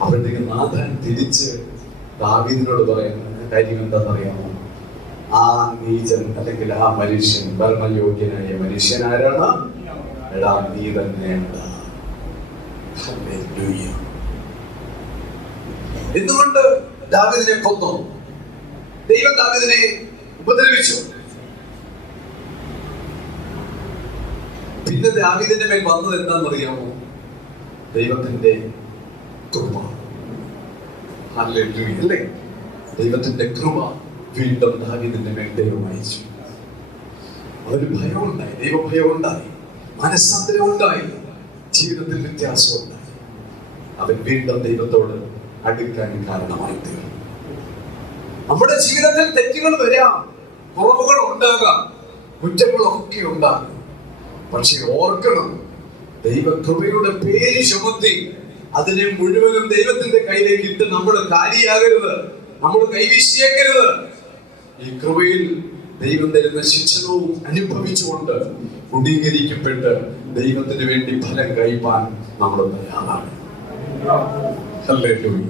അപ്പോഴത്തേക്ക് നാഥാൻ തിരിച്ച് ദാവീദിനോട് പറയുന്ന കാര്യം എന്താണെന്നറിയാമോ? ആ നീചൻ അല്ലെങ്കിൽ ആ മനുഷ്യൻ, ഭരണയോഗ്യനായ മനുഷ്യൻ ആരാണ്? എടാ നീ തന്നെയാണ്. എന്തുകൊണ്ട് ദാവീദിനെ കൊന്നു? ദൈവം ദാവീദിനെ ഉപദ്രവിച്ചു. പിന്നെ ദാവീദിന്റെ മേൽ വന്നത് എന്താണെന്നറിയാമോ? ദൈവത്തിന്റെ കൃപ. ഹല്ലേലൂയ, അല്ലേ? ദൈവത്തിന്റെ കൃപ വീണ്ടും ദാവീദിന്റെ മേൽ ദൈവം അയച്ചു. അവന് ഭയം ഉണ്ടായി, ദൈവഭയം ഉണ്ടായി, മനസ്സാന്തരം ഉണ്ടായി, ജീവിതത്തിൽ വ്യത്യാസം ഉണ്ടായി. അവൻ വീണ്ടും ദൈവത്തോട് അടുക്കാൻ കാരണമായി തീർന്നു. നമ്മുടെ ജീവിതത്തിൽ തെറ്റുകൾ വരാം, കുറവുകൾ ഉണ്ടാകാം, കുറ്റങ്ങളൊക്കെ ഉണ്ടാകും. പക്ഷെ ഓർക്കണം, ദൈവകൃപയുടെ പേര് ചുമത്തി അതിനെ മുഴുവനും ദൈവത്തിന്റെ കയ്യിലേക്ക് ഇട്ട് നമ്മൾ കാലിയാകരുത്, നമ്മൾ കൈവീശിയേക്കരുത്. ഈ കൃപയിൽ ദൈവം തരുന്ന ശിക്ഷണവും അനുഭവിച്ചുകൊണ്ട് ഗുണീകരിക്കപ്പെട്ട് ദൈവത്തിന് വേണ്ടി ഫലം കഴിപ്പാൻ നമ്മൾ തയ്യാറാണ്. ഹല്ലേലൂയ.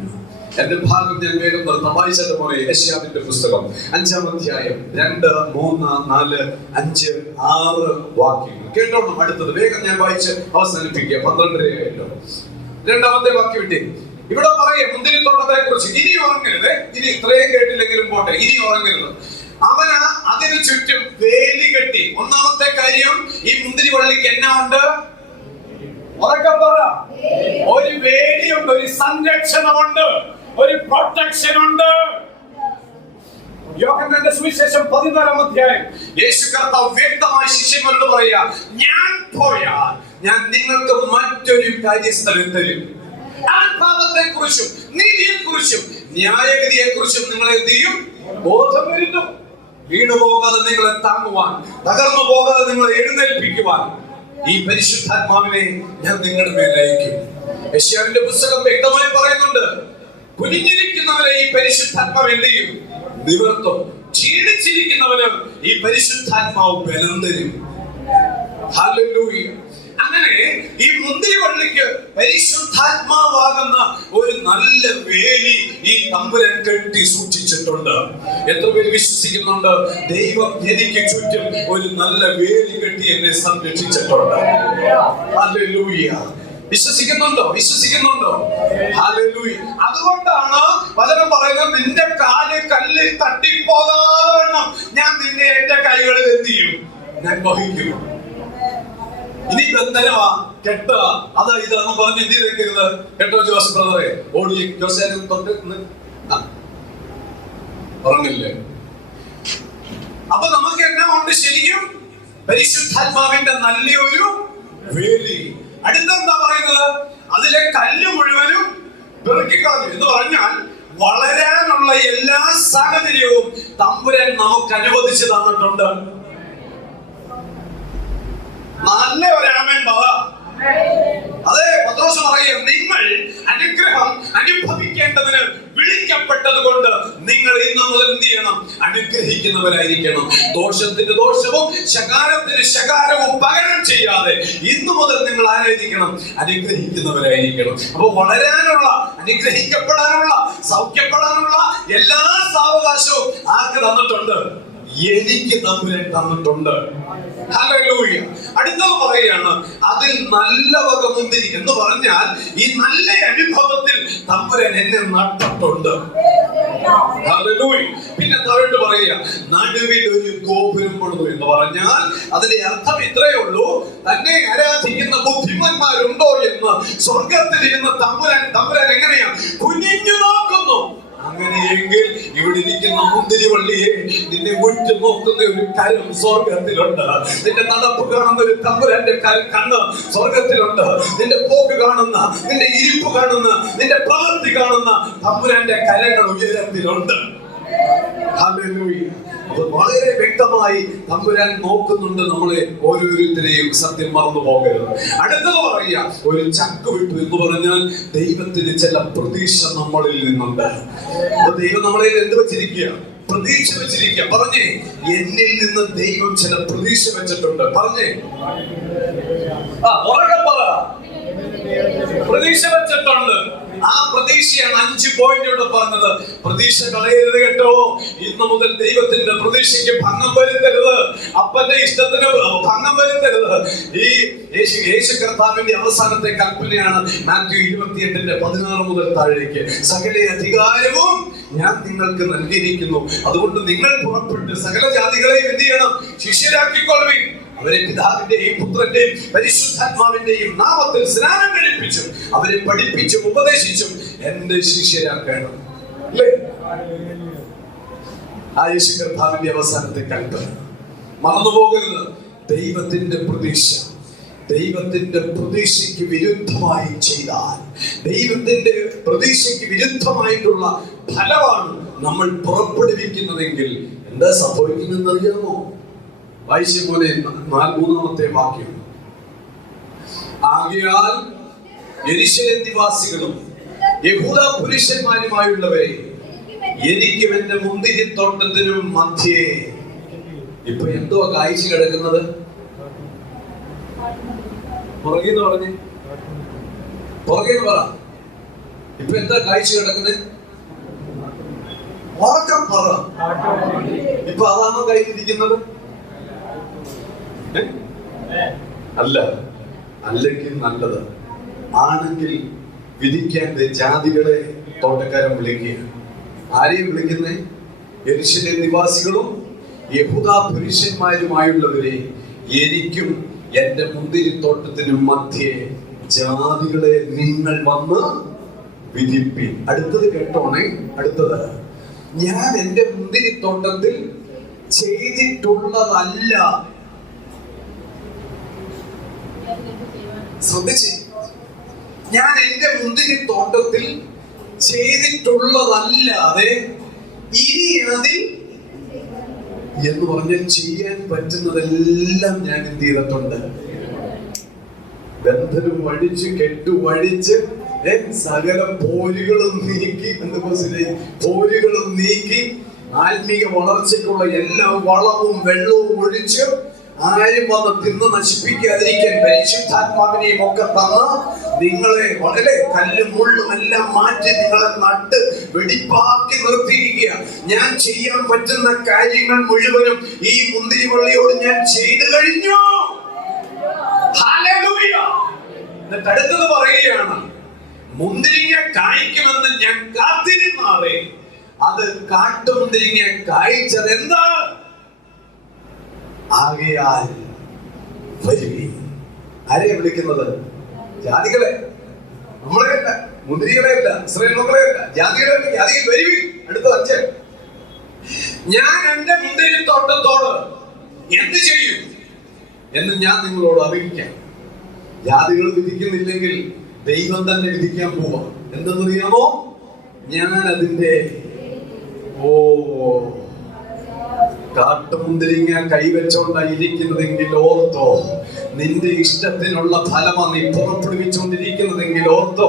എന്റെ ഭാഗം ഞാൻ വേഗം വായിച്ചത് പോലെ യെശയ്യാവിന്റെ പുസ്തകം 5-ാം അധ്യായം 2, 3, 4, 5, 6 വാക്യങ്ങൾ കേട്ടോണം. അടുത്തത് വേഗം ഞാൻ വായിച്ച് അവസാനിപ്പിക്കുക. 12 രണ്ടാമത്തെ വാക്യം വിട്ടേ. ഇവിടെ പറയാം മുന്തിരിത്തോട്ടത്തെ കുറിച്ച്. ഇനി ഉറങ്ങരുത്, ഇനി ഇത്രയും കേട്ടില്ലെങ്കിലും പോട്ടെ, ഇനി ഉറങ്ങരുത്. അവന് അതിന് ചുറ്റും വേലി കെട്ടി. ഒന്നാമത്തെ കാര്യം, ഈ മുന്തിരി വള്ളിക്ക് എന്നാ ഉണ്ട്? ഉറക്കെ പറ. ഒരു വേലിയുണ്ട്, ഒരു സംരക്ഷണമുണ്ട്, ഒരു പ്രൊട്ടക്ഷൻ ഉണ്ട്. യോഹന്നാന്റെ സുവിശേഷം 14-ാം അധ്യായം യേശു കർത്താവ് വ്യക്തമായി ശിഷ്യന്മാരോട് പറയാ, ഞാൻ പോയാൽ ഞാൻ നിങ്ങൾക്ക് മറ്റൊരു കാര്യസ്ഥലം തരും. പാപത്തെ കുറിച്ചും നീതിയെ കുറിച്ചും ന്യായഗതിയെ കുറിച്ചും നിങ്ങൾ എന്ത് ചെയ്യും? ബോധം വരുന്നു. വീണു പോകാതെ നിങ്ങളെ താങ്ങുവാൻ, തകർന്നു പോകാതെ നിങ്ങളെ എഴുന്നേൽപ്പിക്കുവാൻ ഈ പരിശുദ്ധാത്മാവിനെ ഞാൻ നിങ്ങളുടെ മേൽ അയക്കും. യെശയ്യാവിന്റെ പുസ്തകം വ്യക്തമായി പറയുന്നുണ്ട്, കുനിഞ്ഞിരിക്കുന്നവരെ ഈ പരിശുദ്ധാത്മാവ് എന്ത് ചെയ്യും? നിവർത്തും. ക്ഷീണിച്ചിരിക്കുന്നവന് ഈ പരിശുദ്ധാത്മാവ് ബലം തരും. ഹല്ലേലൂയ. അങ്ങനെ ഈ മുന്തിരിവള്ളിക്ക് പരിശുദ്ധാത്മാവാകുന്ന ഒരു നല്ല വേലി ഈ തമ്പുരാൻ കെട്ടി സൂക്ഷിച്ചിട്ടുണ്ട്. എത്ര പേര് വിശ്വസിക്കുന്നുണ്ട്? ദൈവം എനിക്ക് ചുറ്റും ഒരു നല്ല വേലി കെട്ടി എന്നെ സംരക്ഷിച്ചിട്ടുണ്ട്. ഹല്ലേലൂയ. വിശ്വസിക്കുന്നുണ്ടോ? വിശ്വസിക്കുന്നുണ്ടോ? ഹല്ലേലൂയ. അതുകൊണ്ടാണ് വചനം പറയുന്നത്, നിന്റെ കാല് കല്ലിൽ തട്ടിപ്പോകാതെ ഞാൻ നിന്നെ എന്റെ കൈകളിൽ എന്ത് ചെയ്യും? ഞാൻ വഹിക്കും. ഇനി ബന്ധനമാ, കെട്ട, അതാ ഇതെന്ന് പറഞ്ഞ് എന്ത് ചെയ്തേക്കരുത് കേട്ടോ. ജോസ് ബ്രദറെ ഓടി ജോസേനെ തൊട്ട് പറഞ്ഞില്ലേ? അപ്പൊ നമുക്ക് എന്നാ ഉണ്ട്? ശരിക്കും പരിശുദ്ധാത്മാവിന്റെ നല്ലൊരു വേലി. അടുത്തെന്താ പറയുന്നത്? അതിലെ കല്ല് മുഴുവനും പെറുക്കിക്കളഞ്ഞു എന്ന് പറഞ്ഞാൽ വളരാനുള്ള എല്ലാ സാഹചര്യവും തമ്പുരാൻ നമുക്ക് അനുവദിച്ചു തന്നിട്ടുണ്ട്. നല്ല ഒരു ആമേൻ പറ. അതെ, പത്രോസ് പറയും, നിങ്ങൾ അനുഗ്രഹം അനുഭവിക്കേണ്ടതിന് വിളിക്കപ്പെട്ടത് കൊണ്ട് നിങ്ങൾ ഇന്നു മുതൽ എന്ത് ചെയ്യണം? അനുഗ്രഹിക്കുന്നവരായിരിക്കണം. ദോഷത്തിന് ദോഷവും ശകാരത്തിന് ശകാരവും പകരം ചെയ്യാതെ ഇന്നു മുതൽ നിങ്ങൾ ആരായിരിക്കണം? അനുഗ്രഹിക്കുന്നവരായിരിക്കണം. അപ്പൊ വളരാനുള്ള, അനുഗ്രഹിക്കപ്പെടാനുള്ള, സൗഖ്യപ്പെടാനുള്ള എല്ലാ സാവകാശവും ആർക്ക് തന്നിട്ടുണ്ട്? എനിക്ക് തമ്പുരാൻ തന്നിട്ടുണ്ട്. ഹല്ലേലൂയ. അടുത്തത് പറയുകയാണ്, അതിൽ നല്ല വക മുന്തിരി എന്ന് പറഞ്ഞാൽ ഈ നല്ല അനുഭവത്തിൽ തമ്പുരാൻ എന്നെ നട്ടിട്ടുണ്ട്. ഹല്ലേലൂയ. പിന്നെ താഴോട്ട് പറയുക, നടുവിൽ ഒരു ഗോപുരം പണിതു എന്ന് പറഞ്ഞാൽ അതിന്റെ അർത്ഥം ഇത്രയേ ഉള്ളൂ, തന്നെ ആരാധിക്കുന്ന ബുദ്ധിമാന്മാരുണ്ടോ എന്ന് സ്വർഗത്തിലിരുന്ന തമ്പുരാൻ എങ്ങനെയാ കുനിഞ്ഞു നോക്കുന്നു. അങ്ങനെയെങ്കിൽ ഇവിടെ ഇരിക്കുന്ന മുന്തിരിവള്ളിയെ നിന്നെ ഉറ്റു നോക്കുന്ന ഒരു കരം സ്വർഗത്തിലുണ്ട്. നിന്റെ നടപ്പ് കാണുന്ന ഒരു തമ്പുരാന്റെ കണ്ണ് സ്വർഗത്തിലുണ്ട്. നിന്റെ പോക്ക് കാണുന്ന, നിന്റെ ഇരിപ്പ് കാണുന്ന, നിന്റെ പ്രവൃത്തി കാണുന്ന തമ്പുരാന്റെ കരങ്ങൾ ഉയരത്തിലുണ്ട്. ഹല്ലേലൂയ. അപ്പോൾ വളരെ വ്യക്തമായി തമ്പുരാൻ നോക്കുന്നുണ്ട് നമ്മളെ ഓരോരുത്തരെയും. സത്യം മറന്നു പോകരുത്. അടുത്തത് പറയുക, ഒരു ചക്ക് വിട്ടു എന്ന് പറഞ്ഞാൽ ദൈവത്തിന് ചില പ്രതീക്ഷ നമ്മളിൽ നിന്നുണ്ട്. ദൈവം നമ്മളെ എന്ത് വെച്ചിരിക്കുക? പ്രതീക്ഷ വെച്ചിരിക്കുക. പറഞ്ഞേ, എന്നിൽ നിന്ന് ദൈവം ചില പ്രതീക്ഷ വെച്ചിട്ടുണ്ട്. പറഞ്ഞേ, ഉറക്കെ പറ. പ്രതീക്ഷ വെച്ചിട്ടുണ്ട്. ആ പ്രതീക്ഷ പ്രതീക്ഷയാണ്. 5 പോയിന്റ് ഇവിടെ പറഞ്ഞത്. പ്രതീക്ഷ കളയരുത് കേട്ടോ. ഇന്നു മുതൽ ദൈവത്തിന്റെ പ്രതീക്ഷയ്ക്ക് ഭംഗം വരുത്തരുത്. അപ്പന്റെ ഇഷ്ടത്തിന് ഭംഗം വരുത്തരുത്. ഈ യേശു കർത്താവിന്റെ അവസാനത്തെ കൽപ്പനയാണ് മാത്യു 28:16 മുതൽ താഴേക്ക്. സകല അധികാരവും ഞാൻ നിങ്ങൾക്ക് നൽകിയിരിക്കുന്നു, അതുകൊണ്ട് നിങ്ങൾ പുറപ്പെട്ട് സകല ജാതികളെയും എന്ത് ചെയ്യണം? ശിഷ്യരാക്കിക്കൊള്ളുവിൻ. അവരെ പിതാവിന്റെയും പുത്രന്റെയും പരിശുദ്ധാത്മാവിന്റെയും നാമത്തിൽ സ്നാനം കഴിപ്പിച്ചും അവരെ പഠിപ്പിച്ചും ഉപദേശിച്ചും എന്റെ ശിഷ്യരാക്കണം. അല്ലേ? ആ യേശു കർത്താവിന്റെ അവസാനത്തെ കൽപ്പന മറന്നുപോകരുത്. ദൈവത്തിന്റെ പ്രതീക്ഷ, ദൈവത്തിന്റെ പ്രതീക്ഷയ്ക്ക് വിരുദ്ധമായി ചെയ്താൽ, ദൈവത്തിന്റെ പ്രതീക്ഷയ്ക്ക് വിരുദ്ധമായിട്ടുള്ള ഫലമാണ് നമ്മൾ പുറപ്പെടുവിക്കുന്നതെങ്കിൽ എന്താ സംഭവിക്കുന്നതെന്ന് അറിയാമോ? വായിച്ച പോലെ 3-ാമത്തെ വാക്യം. ആകയാൽ യെരൂശലേം നിവാസികളും യഹൂദ പുരുഷന്മാരുമായുള്ളവരെ എനിക്കും എന്റെ മുന്തിരിത്തോട്ടത്തിനും മധ്യേ. ഇപ്പൊ എന്തോ കാഴ്ച കിടക്കുന്നത്? പുറകെന്ന് പറഞ്ഞേ, പുറകെന്ന് പറ. ഇപ്പൊ എന്താ കാഴ്ച കിടക്കുന്നത്? ഉറക്കം പറ. ഇപ്പൊ അതാണോ കയ്യിലിരിക്കുന്നത്? അല്ല. അല്ലെങ്കിൽ നല്ലത് ആണെങ്കിൽ വിധിക്കാൻ ജാതികളെ തോട്ടക്കാരൻ വിളിക്കുക. ആരെയും വിളിക്കുന്നേ? യെരൂശലേം നിവാസികളും യഹൂദ പുരുഷന്മാരുമായുള്ളവരെ എനിക്കും എന്റെ മുന്തിരിത്തോട്ടത്തിനും മധ്യേ ജാതികളെ നിങ്ങൾ വന്ന് വിധിപ്പിൻ. അടുത്തത് കേട്ടോണേ. അടുത്തത്, ഞാൻ എന്റെ മുന്തിരിത്തോട്ടത്തിൽ ചെയ്തിട്ടുള്ളതല്ല. ശ്രദ്ധിച്ച്, ഞാൻ എന്റെ മുന്തിരിത്തോട്ടത്തിൽ ചെയ്തിട്ടുള്ളതല്ലാതെ ഇനി അതിൽ എന്ന് പറഞ്ഞാൽ ചെയ്യാൻ പറ്റുന്നതെല്ലാം ഞാൻ എന്ത് ചെയ്തിട്ടുണ്ട്? ബന്ധനം വഴിച്ച്, കെട്ടുവഴിച്ച്, സകല പോരുകളും നീക്കി, പോരുകളും നീക്കി, ആത്മീയ വളർച്ചയ്ക്കുള്ള എല്ലാ വളവും വെള്ളവും ഒഴിച്ച്, ആരും വന്ന് തിന്ന് നശിപ്പിക്കാതിരിക്കാൻ പരിശുദ്ധാത്മാവിനെയും ഒക്കെ തന്ന് നിങ്ങളെ വളരെ കല്ലും മുള്ളും എല്ലാം മാറ്റി നിങ്ങളെ നട്ട് വെടിപ്പാക്കി നിർത്തിയിരിക്കുക. ഞാൻ ചെയ്യാൻ പറ്റുന്ന കാര്യങ്ങൾ മുഴുവനും ഈ മുന്തിരിവള്ളിയോട് ഞാൻ ചെയ്തു കഴിഞ്ഞു. ഹല്ലേലൂയ. എന്നിട്ട് അടുത്തത് പറയുകയാണ്, മുന്തിരിങ്ങ കായ്ക്കുമെന്ന് ഞാൻ കാത്തിരുന്നാറേ, അത് കാട്ടുമുന്തിരിങ്ങ കായ്ച്ചത് എന്താ? ആകയാൽ വരുവീൻ. ആരെയാ വിളിക്കുന്നത്? ജാതികളെ, നമ്മളെയല്ല, മുന്തിരികളെയല്ല, ഇസ്രായേൽ മക്കളെയല്ല, ജാതികളെയല്ല. ജാതികൾ വരുവീൻ. അടുത്ത 5, ഞാൻ എന്റെ മുന്തിരിത്തോട്ടത്തോട് എന്ത് ചെയ്യും എന്ന് ഞാൻ നിങ്ങളോട് അറിയിക്കാം. ജാതികൾ വിധിക്കുന്നില്ലെങ്കിൽ ദൈവം തന്നെ വിധിക്കാൻ പോവാ. എന്തെന്നറിയാമോ? ഞാൻ അതിന്റെ കാട്ടുമുന്തിരിങ്ങ കൈവച്ചോണ്ടായിരിക്കുന്നതെങ്കിൽ ഓർത്തോ, നിന്റെ ഇഷ്ടത്തിനുള്ള ഫലമാണ് നീ പുറപ്പെടുവിച്ചുകൊണ്ടിരിക്കുന്നതെങ്കിൽ ഓർത്തോ,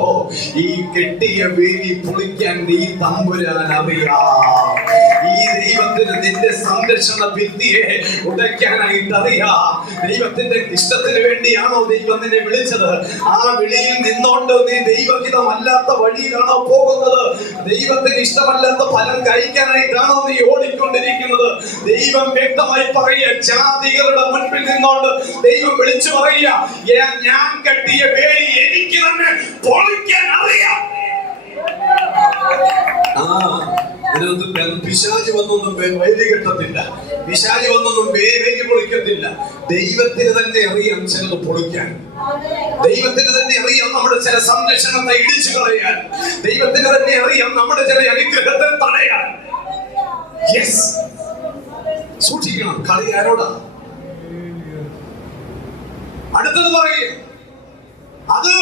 ഈ കെട്ടിയ വേലി പൊളിക്കാൻ നീ തമ്പുരാൻ അറിയാം. ഈ ദൈവത്തിന് നിന്റെ സംരക്ഷണ ഭിത്തിയെ ഉടയ്ക്കാനായിട്ട് അറിയാം. ദൈവത്തിന്റെ ഇഷ്ടത്തിന് വേണ്ടിയാണോ ദൈവം നിന്നെ വിളിച്ചത്? ആ വിളിയിൽ നിന്നോണ്ട് നീ ദൈവഹിതമല്ലാത്ത വഴിയിലാണോ പോകുന്നത്? ദൈവത്തിന് ഇഷ്ടമല്ലാത്ത ഫലം കഴിക്കാനായിട്ടാണോ നീ ഓടിക്കൊണ്ടിരിക്കുന്നത്? ദൈവം വ്യക്തമായി പറയുക, ജാതികളുടെ മുൻപിൽ നിന്നോണ്ട് ദൈവം വിളിച്ചു പറയുക, ഞാൻ കെട്ടിയ വേലി എനിക്ക് തന്നെ പൊളിക്കാൻ അറിയാം. പിശാച് വന്നൊന്നും വേലി കെട്ടത്തില്ല, പിശാച് വന്നൊന്നും വേലി പൊളിക്കത്തില്ല. ദൈവത്തിന് തന്നെ അറിയാം ചിലത് പൊളിക്കാൻ. ദൈവത്തിന് തന്നെ അറിയാം നമ്മുടെ ചില സംരക്ഷണത്തെ ഇടിച്ചു കളയാൻ. ദൈവത്തിന് തന്നെ അറിയാം നമ്മുടെ ചില അനുഗ്രഹത്തെ തടയാൻ. യെസ്, സൂക്ഷിക്കണം. കളി ആരോടാ? അടുത്തത് പറയും, അത്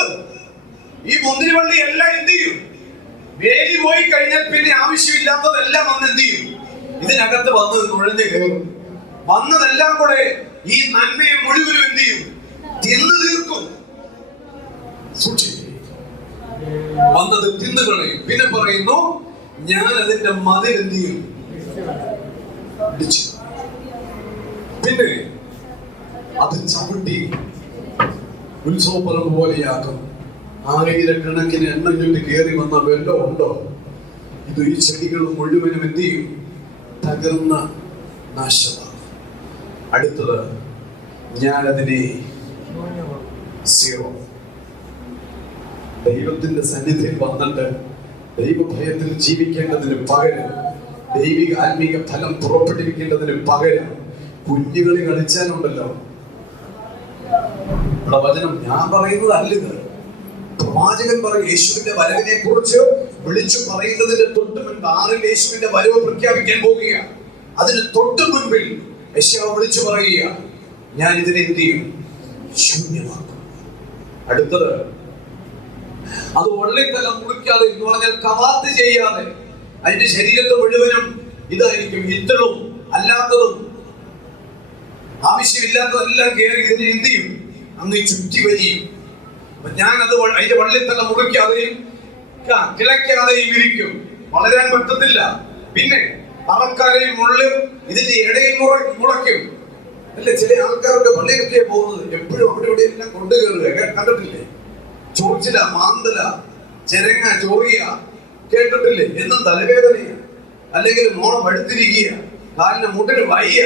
ഈ മുന്തിരിവള്ളി എല്ലാം എന്ത് ചെയ്യും? വേലി പോയി കഴിഞ്ഞാൽ പിന്നെ ആവശ്യമില്ലാത്തതെല്ലാം വന്ന് എന്ത് ചെയ്യും? ഇതിനകത്ത് വന്ന് നുഴഞ്ഞു കയറും. വന്നതെല്ലാം കൂടെ ഈ നന്മയെ മുഴുവനും എന്ത് ചെയ്യും? തിന്നു തീർക്കും. സൂക്ഷിക്കും. വന്നത് തിന്നു കളയും. പിന്നെ പറയുന്നു, ഞാൻ അതിന്റെ മതിൽ എന്ത് ചെയ്യും? പിന്നെ അത് ചവിട്ടി ഉത്സവപ്പറമ്പ് പോലെയാക്കും. ആയിരക്കണക്കിന് എണ്ണഞ്ഞിട്ട് കയറി വന്ന വെള്ളം ഉണ്ടോ? ഇത് ഈ ചെടികൾ മുഴുവനും എന്ത് ചെയ്യും? തകർന്ന നാശമാണ്. അടുത്തത്, ഞാനതിനെ സീറോ. ദൈവത്തിന്റെ സന്നിധിയിൽ വന്നിട്ട് ദൈവഭയത്തിൽ ജീവിക്കേണ്ടതിന് പകരം, ദൈവിക ആത്മീക ഫലം പുറപ്പെടുവിക്കേണ്ടതിന് പകരം കുഞ്ഞുകളി കളിച്ചാലുണ്ടല്ലോ. ഇവിടെ വചനം ഞാൻ പറയുന്നത് അല്ലിത്, പ്രവാചകൻ പറയും യേശുവിന്റെ വരവിനെ കുറിച്ച് വിളിച്ചു പറയുന്നതിന്റെ തൊട്ട് മുൻപ് 6 യേശുവിന്റെ വരവ് പ്രഖ്യാപിക്കാൻ പോകുകയാണ്. അതിന് തൊട്ട് മുൻപിൽ യെശയ്യാവ് വിളിച്ചു പറയുക, ഞാൻ ഇതിനെ എന്ത് ചെയ്യും? ശൂന്യമാക്കും. അടുത്തത്, അത് വള്ളിത്തല മുറിക്കാതെ എന്ന് പറഞ്ഞാൽ കവാത്ത് ചെയ്യാതെ അതിന്റെ ശരീരത്തെ മുഴുവനും ഇതായിരിക്കും, ഇത്തളും അല്ലാത്തതും ആവശ്യമില്ലാത്തതെല്ലാം കയറി ഇതിനെ എന്ത് ചെയ്യും? അങ്ങ് ചുറ്റി വരിയും. ഞാൻ അത് അതിന്റെ വള്ളിത്തല മുറിക്കാതെയും കിളയ്ക്കാതെയും ഇരിക്കും, വളരാൻ പറ്റത്തില്ല. പിന്നെ പറക്കാരെയും മുള്ളും ഇതിന്റെ ഇടയിൽ മുളയ്ക്കും. അല്ലെ, ചില ആൾക്കാരൊക്കെ പള്ളിയൊക്കെ പോകുന്നത് എപ്പോഴും അവിടെ ഇവിടെ എല്ലാം കൊണ്ടുകയറുക, കണ്ടിട്ടില്ലേ? ചോർച്ചില, മാന്തല, ചെരങ്ങ, ചോറിയ, കേട്ടിട്ടില്ലേ? എന്നും തലവേദനയ, അല്ലെങ്കിൽ മോണം പഴുത്തിരിക്കുക, കാലിന് മുട്ടിന് വയ്യ,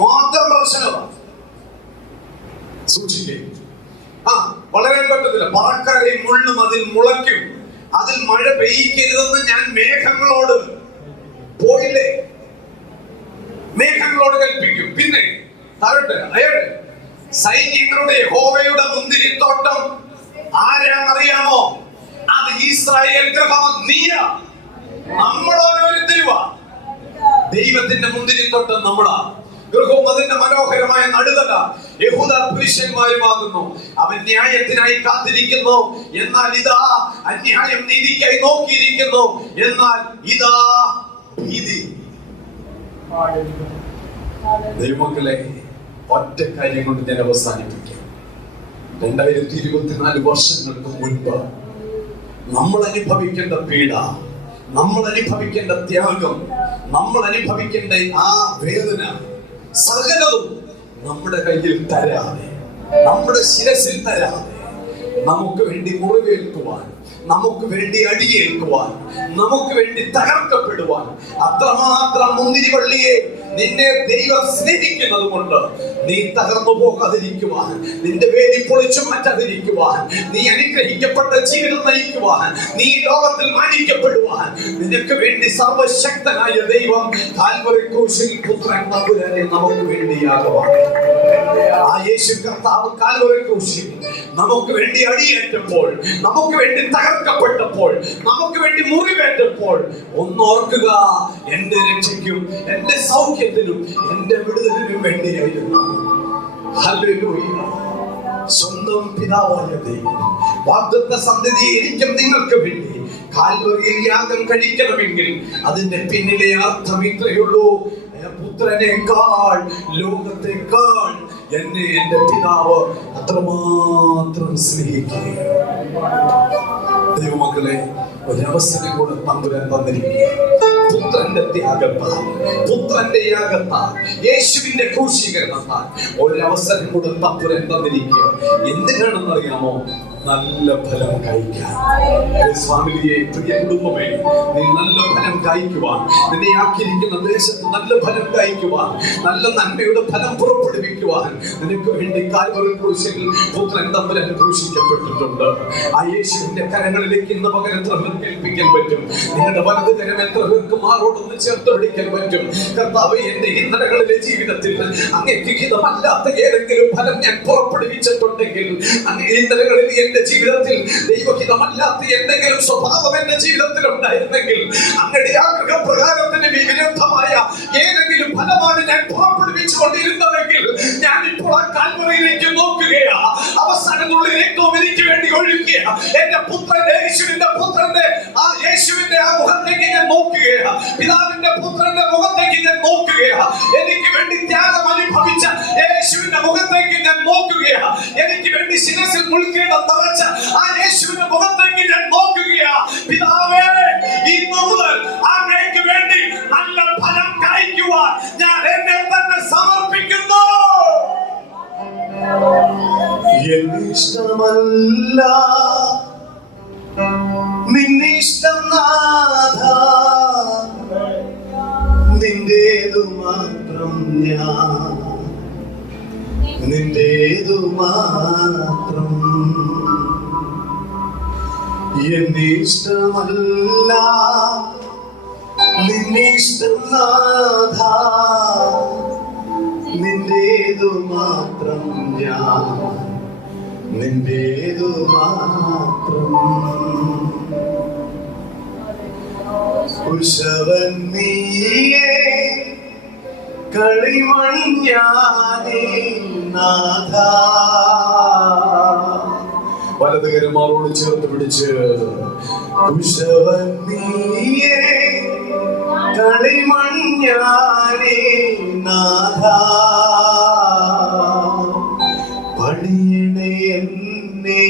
മാത്രം പ്രശ്നമാണ്. സൂക്ഷിക്കേ. വളരാൻ പറ്റത്തില്ല. പറക്കാരെയും മുള്ളും അതിൽ മുളയ്ക്കും, അതിൽ മഴ പെയ്യിക്കരുതെന്ന് ഞാൻ മേഘങ്ങളോട് പോയില്ലേ, മേഘങ്ങളോട് കൽപ്പിക്കും. പിന്നെ താഴോട്ട്, സൈന്യങ്ങളുടെ യഹോവയുടെ മുന്തിരിത്തോട്ടം ആരാന്നറിയാമോ? അത് ഇസ്രായേൽ ഗൃഹം. നീയാ, നമ്മളോരോരുത്തരുവാ. ദൈവത്തിന്റെ മുന്തിരിത്തോട്ടം നമ്മളാ. ഗൃഹവും അതിന്റെ മനോഹരമായ നടുതല യഹൂദ പുരുഷന്മാരുമാകുന്നു. അവൻ ന്യായത്തിനായി കാത്തിരിക്കുന്നു, എന്നാൽ ഇതാ അന്യായം നീതിക്കായി നോക്കിയിരിക്കുന്നു, എന്നാൽ ഇതാ ഭീതി. ദൈവമക്കളെ, ഒറ്റ കാര്യം കൊണ്ട് ഞാൻ അവസാനിപ്പിക്കാം. 2024 വർഷങ്ങൾക്ക് മുൻപ് നമ്മൾ അനുഭവിക്കേണ്ട പീഡ, നമ്മൾ അനുഭവിക്കേണ്ട ത്യാഗം, നമ്മൾ അനുഭവിക്കേണ്ട ആ വേദന സകലതും നമ്മുടെ കയ്യിൽ തരാതെ, നമ്മുടെ ശിരസിൽ തരാതെ, നമുക്ക് വേണ്ടി മുറിവേൽക്കുവാൻ, നമുക്ക് വേണ്ടി അടിയേൽക്കുവാൻ, നമുക്ക് വേണ്ടി തകർക്കപ്പെടുവാൻ അത്രമാത്രം മുന്തിരിവള്ളിയെ നിന്നെ ദൈവം സ്നേഹിക്കുന്നത് കൊണ്ട് നീ തകർന്നു പോകാതിരിക്കുവാൻ, നിന്റെ വേദി പൊളിച്ചു മാറ്റാതിരിക്കുവാൻ, നീ അനുഗ്രഹിക്കപ്പെട്ട ജീവിതം നയിക്കുവാൻ, നീ ലോകത്തിൽ മാനിക്കപ്പെടുവാൻ നിനക്ക് വേണ്ടി സർവശക്തനായ ദൈവം കാൽവരി ക്രൂശിൽ പുത്രൻ തമ്പുരാനെ നമുക്ക് വേണ്ടിയാകുവാൻ, ആ യേശു കർത്താവ് കാൽവരി ക്രൂശിൽ നമുക്ക് വേണ്ടി അടിയേറ്റപ്പോൾ, നമുക്ക് വേണ്ടി തകർക്കപ്പെട്ടപ്പോൾ, നമുക്ക് വേണ്ടി മുറിവേറ്റപ്പോൾ ഒന്നോർക്കുക, എന്റെ രക്ഷയ്ക്കും എന്റെ സൗഖ്യത്തിനും എന്റെ വിടുതലിനും വേണ്ടിയായിരുന്നു. ഹല്ലേലൂയ. സ്വന്തം പിതാവായ ദൈവം വാഗ്ദത്ത സന്തതിയെ എനിക്കും നിങ്ങൾക്ക് വേണ്ടി കാൽവരിയിൽ യാഗം കഴിക്കണമെങ്കിൽ അതിന്റെ പിന്നിലെ അർത്ഥം ഇത്രയുള്ളൂ: പുത്രനേക്കാൾ, ലോകത്തെക്കാൾ എന്നെ എന്റെ പിതാവ് അത്രമാത്രം സ്നേഹിക്കുക. ദൈവമക്കളെ, ഒരവസരം കൂടെ തമ്പുരാൻ തന്നിരിക്കുക. പുത്രന്റെ ത്യാഗത്താൽ, പുത്രന്റെ യാഗത്താൽ, യേശുവിന്റെ ക്രൂശീകരണത്താൽ ഒരവസരം കൂടെ തമ്പുരാൻ തന്നിരിക്കുക. എന്തിനാണെന്ന് അറിയാമോ? നല്ല ഫലം കായ്ക്കാൻ. ഫാമിലിയെ, പ്രിയ കുടുംബമേ, നീ നല്ല ഫലം കായ്ക്കുവാൻ, നിന്നെ ആക്കിയിരിക്കുന്ന ദേശത്ത് നല്ല ഫലം കായ്ക്കുവാൻ, നല്ല നന്മയുടെ ഫലം പുറപ്പെടുവിക്കുവാൻ നിനക്ക് വേണ്ടി കാൽവരി ക്രൂശിൽ പുത്രൻ തമ്പുരാൻ ക്രൂശിക്കപ്പെട്ടിട്ടുണ്ട്. ആ യേശുവിന്റെ കരങ്ങളിലേക്ക് ഇന്ന് പകരം എത്ര പേർക്ക് ഏൽപ്പിക്കാൻ പറ്റും? നിങ്ങളുടെ വലത് കരം എത്ര പേർക്ക് മാറോടൊന്ന് ചേർത്ത് പിടിക്കാൻ പറ്റും? കർത്താവ്, എന്റെ ഇന്നലകളിലെ ജീവിതത്തിൽ അങ്ങേക്ക് ഹിതമല്ലാത്ത ഏതെങ്കിലും ഫലം ഞാൻ പുറപ്പെടുവിച്ചിട്ടുണ്ടെങ്കിൽ, അങ്ങേ ഇന്നലകളിൽ എന്റെ ജീവിതത്തിൽ ദൈവഹിതമല്ലാത്ത എന്തെങ്കിലും സ്വഭാവം എന്റെ ജീവിതത്തിൽ ഉണ്ടായിരുന്നെങ്കിൽ, അങ്ങയുടെ ആഗ്രഹപ്രകാരത്തിന് വിരുദ്ധമായ ഏതെങ്കിലും ഫലമാണ് ഞാൻ പുറപ്പെടുവിച്ചുകൊണ്ടിരുന്നതെങ്കിൽ, ഞാൻ ഇപ്പോൾ ആ കാൽവരിയിലേക്ക് നോക്കുകയാ. അവസാനമുള്ള രക്തവും എനിക്ക് വേണ്ടി ഒഴുകിയ എന്റെ പുത്രന്റെ, യേശുവിന്റെ പുത്രന്റെ ആ യേശുവിന്റെ ആ മുഖത്തേക്ക് ഞാൻ നോക്കുകയാ. പിതാവിന്റെ പുത്രന്റെ മുഖത്തേക്ക് ഞാൻ നോക്കുകയാ. എനിക്ക് വേണ്ടി ത്യാഗം അനുഭവിച്ച യേശുവിന്റെ മുഖത്തേക്ക് ഞാൻ നോക്കുകയാ. എനിക്ക് വേണ്ടി ശിരസിൽ മുൾക്കിട തറച്ച ആ യേശുവിന്റെ മുഖത്തേക്ക് ഞാൻ നോക്കുകയാ. പിതാവേ, ഇന്നു മുതൽ അങ്ങേക്ക് വേണ്ടി നല്ല ഫലം കായ്ക്കുവാൻ ഞാൻ എന്നെ തന്നെ സമർപ്പിക്കുന്നു. എന്നിഷ്ടമല്ല ഇഷ്ടം നാഥ, നിന്റേതു മാത്രം ഞാൻ, നിന്റേതു മാത്രം. എന്റെ ഇഷ്ടമല്ല നിന്റെ ഇഷ്ടം നാഥ, നിന്റേതു മാത്രം ഞാൻ, നിന്റേതു മാത്രം. കുശവൻ നീയേ കളിമൺ ഞാനേ നാഥ. വലതുകരമാറോട് ചേർത്ത് പിടിച്ച് കുശവൻ നീയേ കളിമൺ ഞാനേ നാഥ. പണിയണേ എന്നെ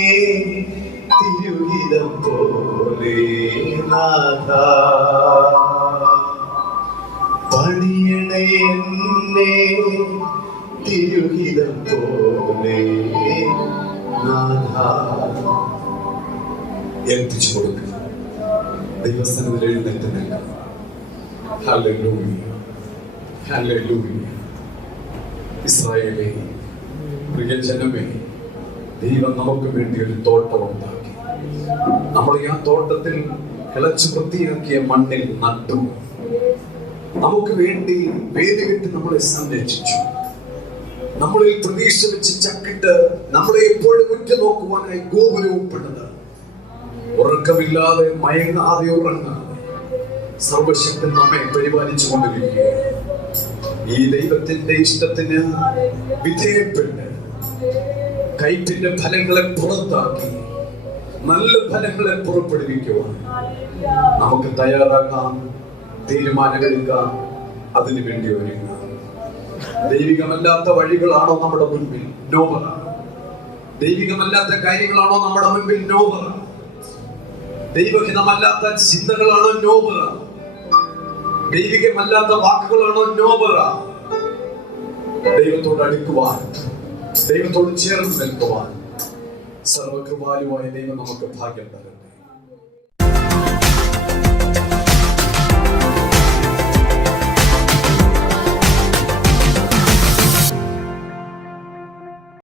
തിരുഹിതം പോലെ നാഥ, പണിയണേ എന്നെ തിരുഹിതം പോലെ നാഥ. ഏൽപ്പിച്ചു കൊടുക്കുക. ദൈവസ്ഥാനത്തിൽ എഴുന്നേറ്റ് നിൽക്കുക. Hallelujah, hallelujah. ഇസ്രായേലേ, പ്രിയജനമേ, ദൈവം നമുക്ക് വേണ്ടി ഒരു തോട്ടം ഉണ്ടാക്കി. നമ്മൾ ആ തോട്ടത്തിൽ കിളച്ച് വൃത്തിയാക്കിയ മണ്ണിൽ നട്ടു. നമുക്ക് വേണ്ടി വേലി കെട്ടി നമ്മളെ സംരക്ഷിച്ചു. നമ്മളിൽ പ്രതീക്ഷ വെച്ച് ചക്കിട്ട് നമ്മളെ എപ്പോഴും ഉറ്റുനോക്കുവാനായി ഗോപുരവും പണിത്, ഉറക്കമില്ലാതെ മയങ്ങാതെ ഉറങ്ങാതെ സർവശക്തൻ നമ്മെ പരിപാലിച്ചു കൊണ്ടിരിക്കുകയാണ്. ഈ ദൈവത്തിന്റെ ഇഷ്ടത്തിന് വിധേയപ്പെട്ട് കൈറ്റിന്റെ ഫലങ്ങളെ പുറത്താക്കി നല്ല ഫലങ്ങളെ പുറപ്പെടുവിക്കുവാൻ നമുക്ക് തയ്യാറാക്കാം, തീരുമാനമെടുക്കാം, അതിനു വേണ്ടി ഒരുങ്ങാം. ദൈവികമല്ലാത്ത വഴികളാണോ നമ്മുടെ മുൻപിൽ? നോബറ. ദൈവികമല്ലാത്ത കാര്യങ്ങളാണോ നമ്മുടെ മുൻപിൽ? നോബറ. ദൈവഹിതമല്ലാത്ത ചിന്തകളാണോ? നോബറ. ദൈവികമല്ലാത്ത വാക്കുകളാണോ? നോബറ. ദൈവത്തോട് അടുക്കുവാൻ, ദൈവത്തോട് ചേർന്ന് നിൽക്കുവാൻ സർവകൃപാലുവായ ദൈവം നമുക്ക് ഭാഗ്യം തരട്ടെ.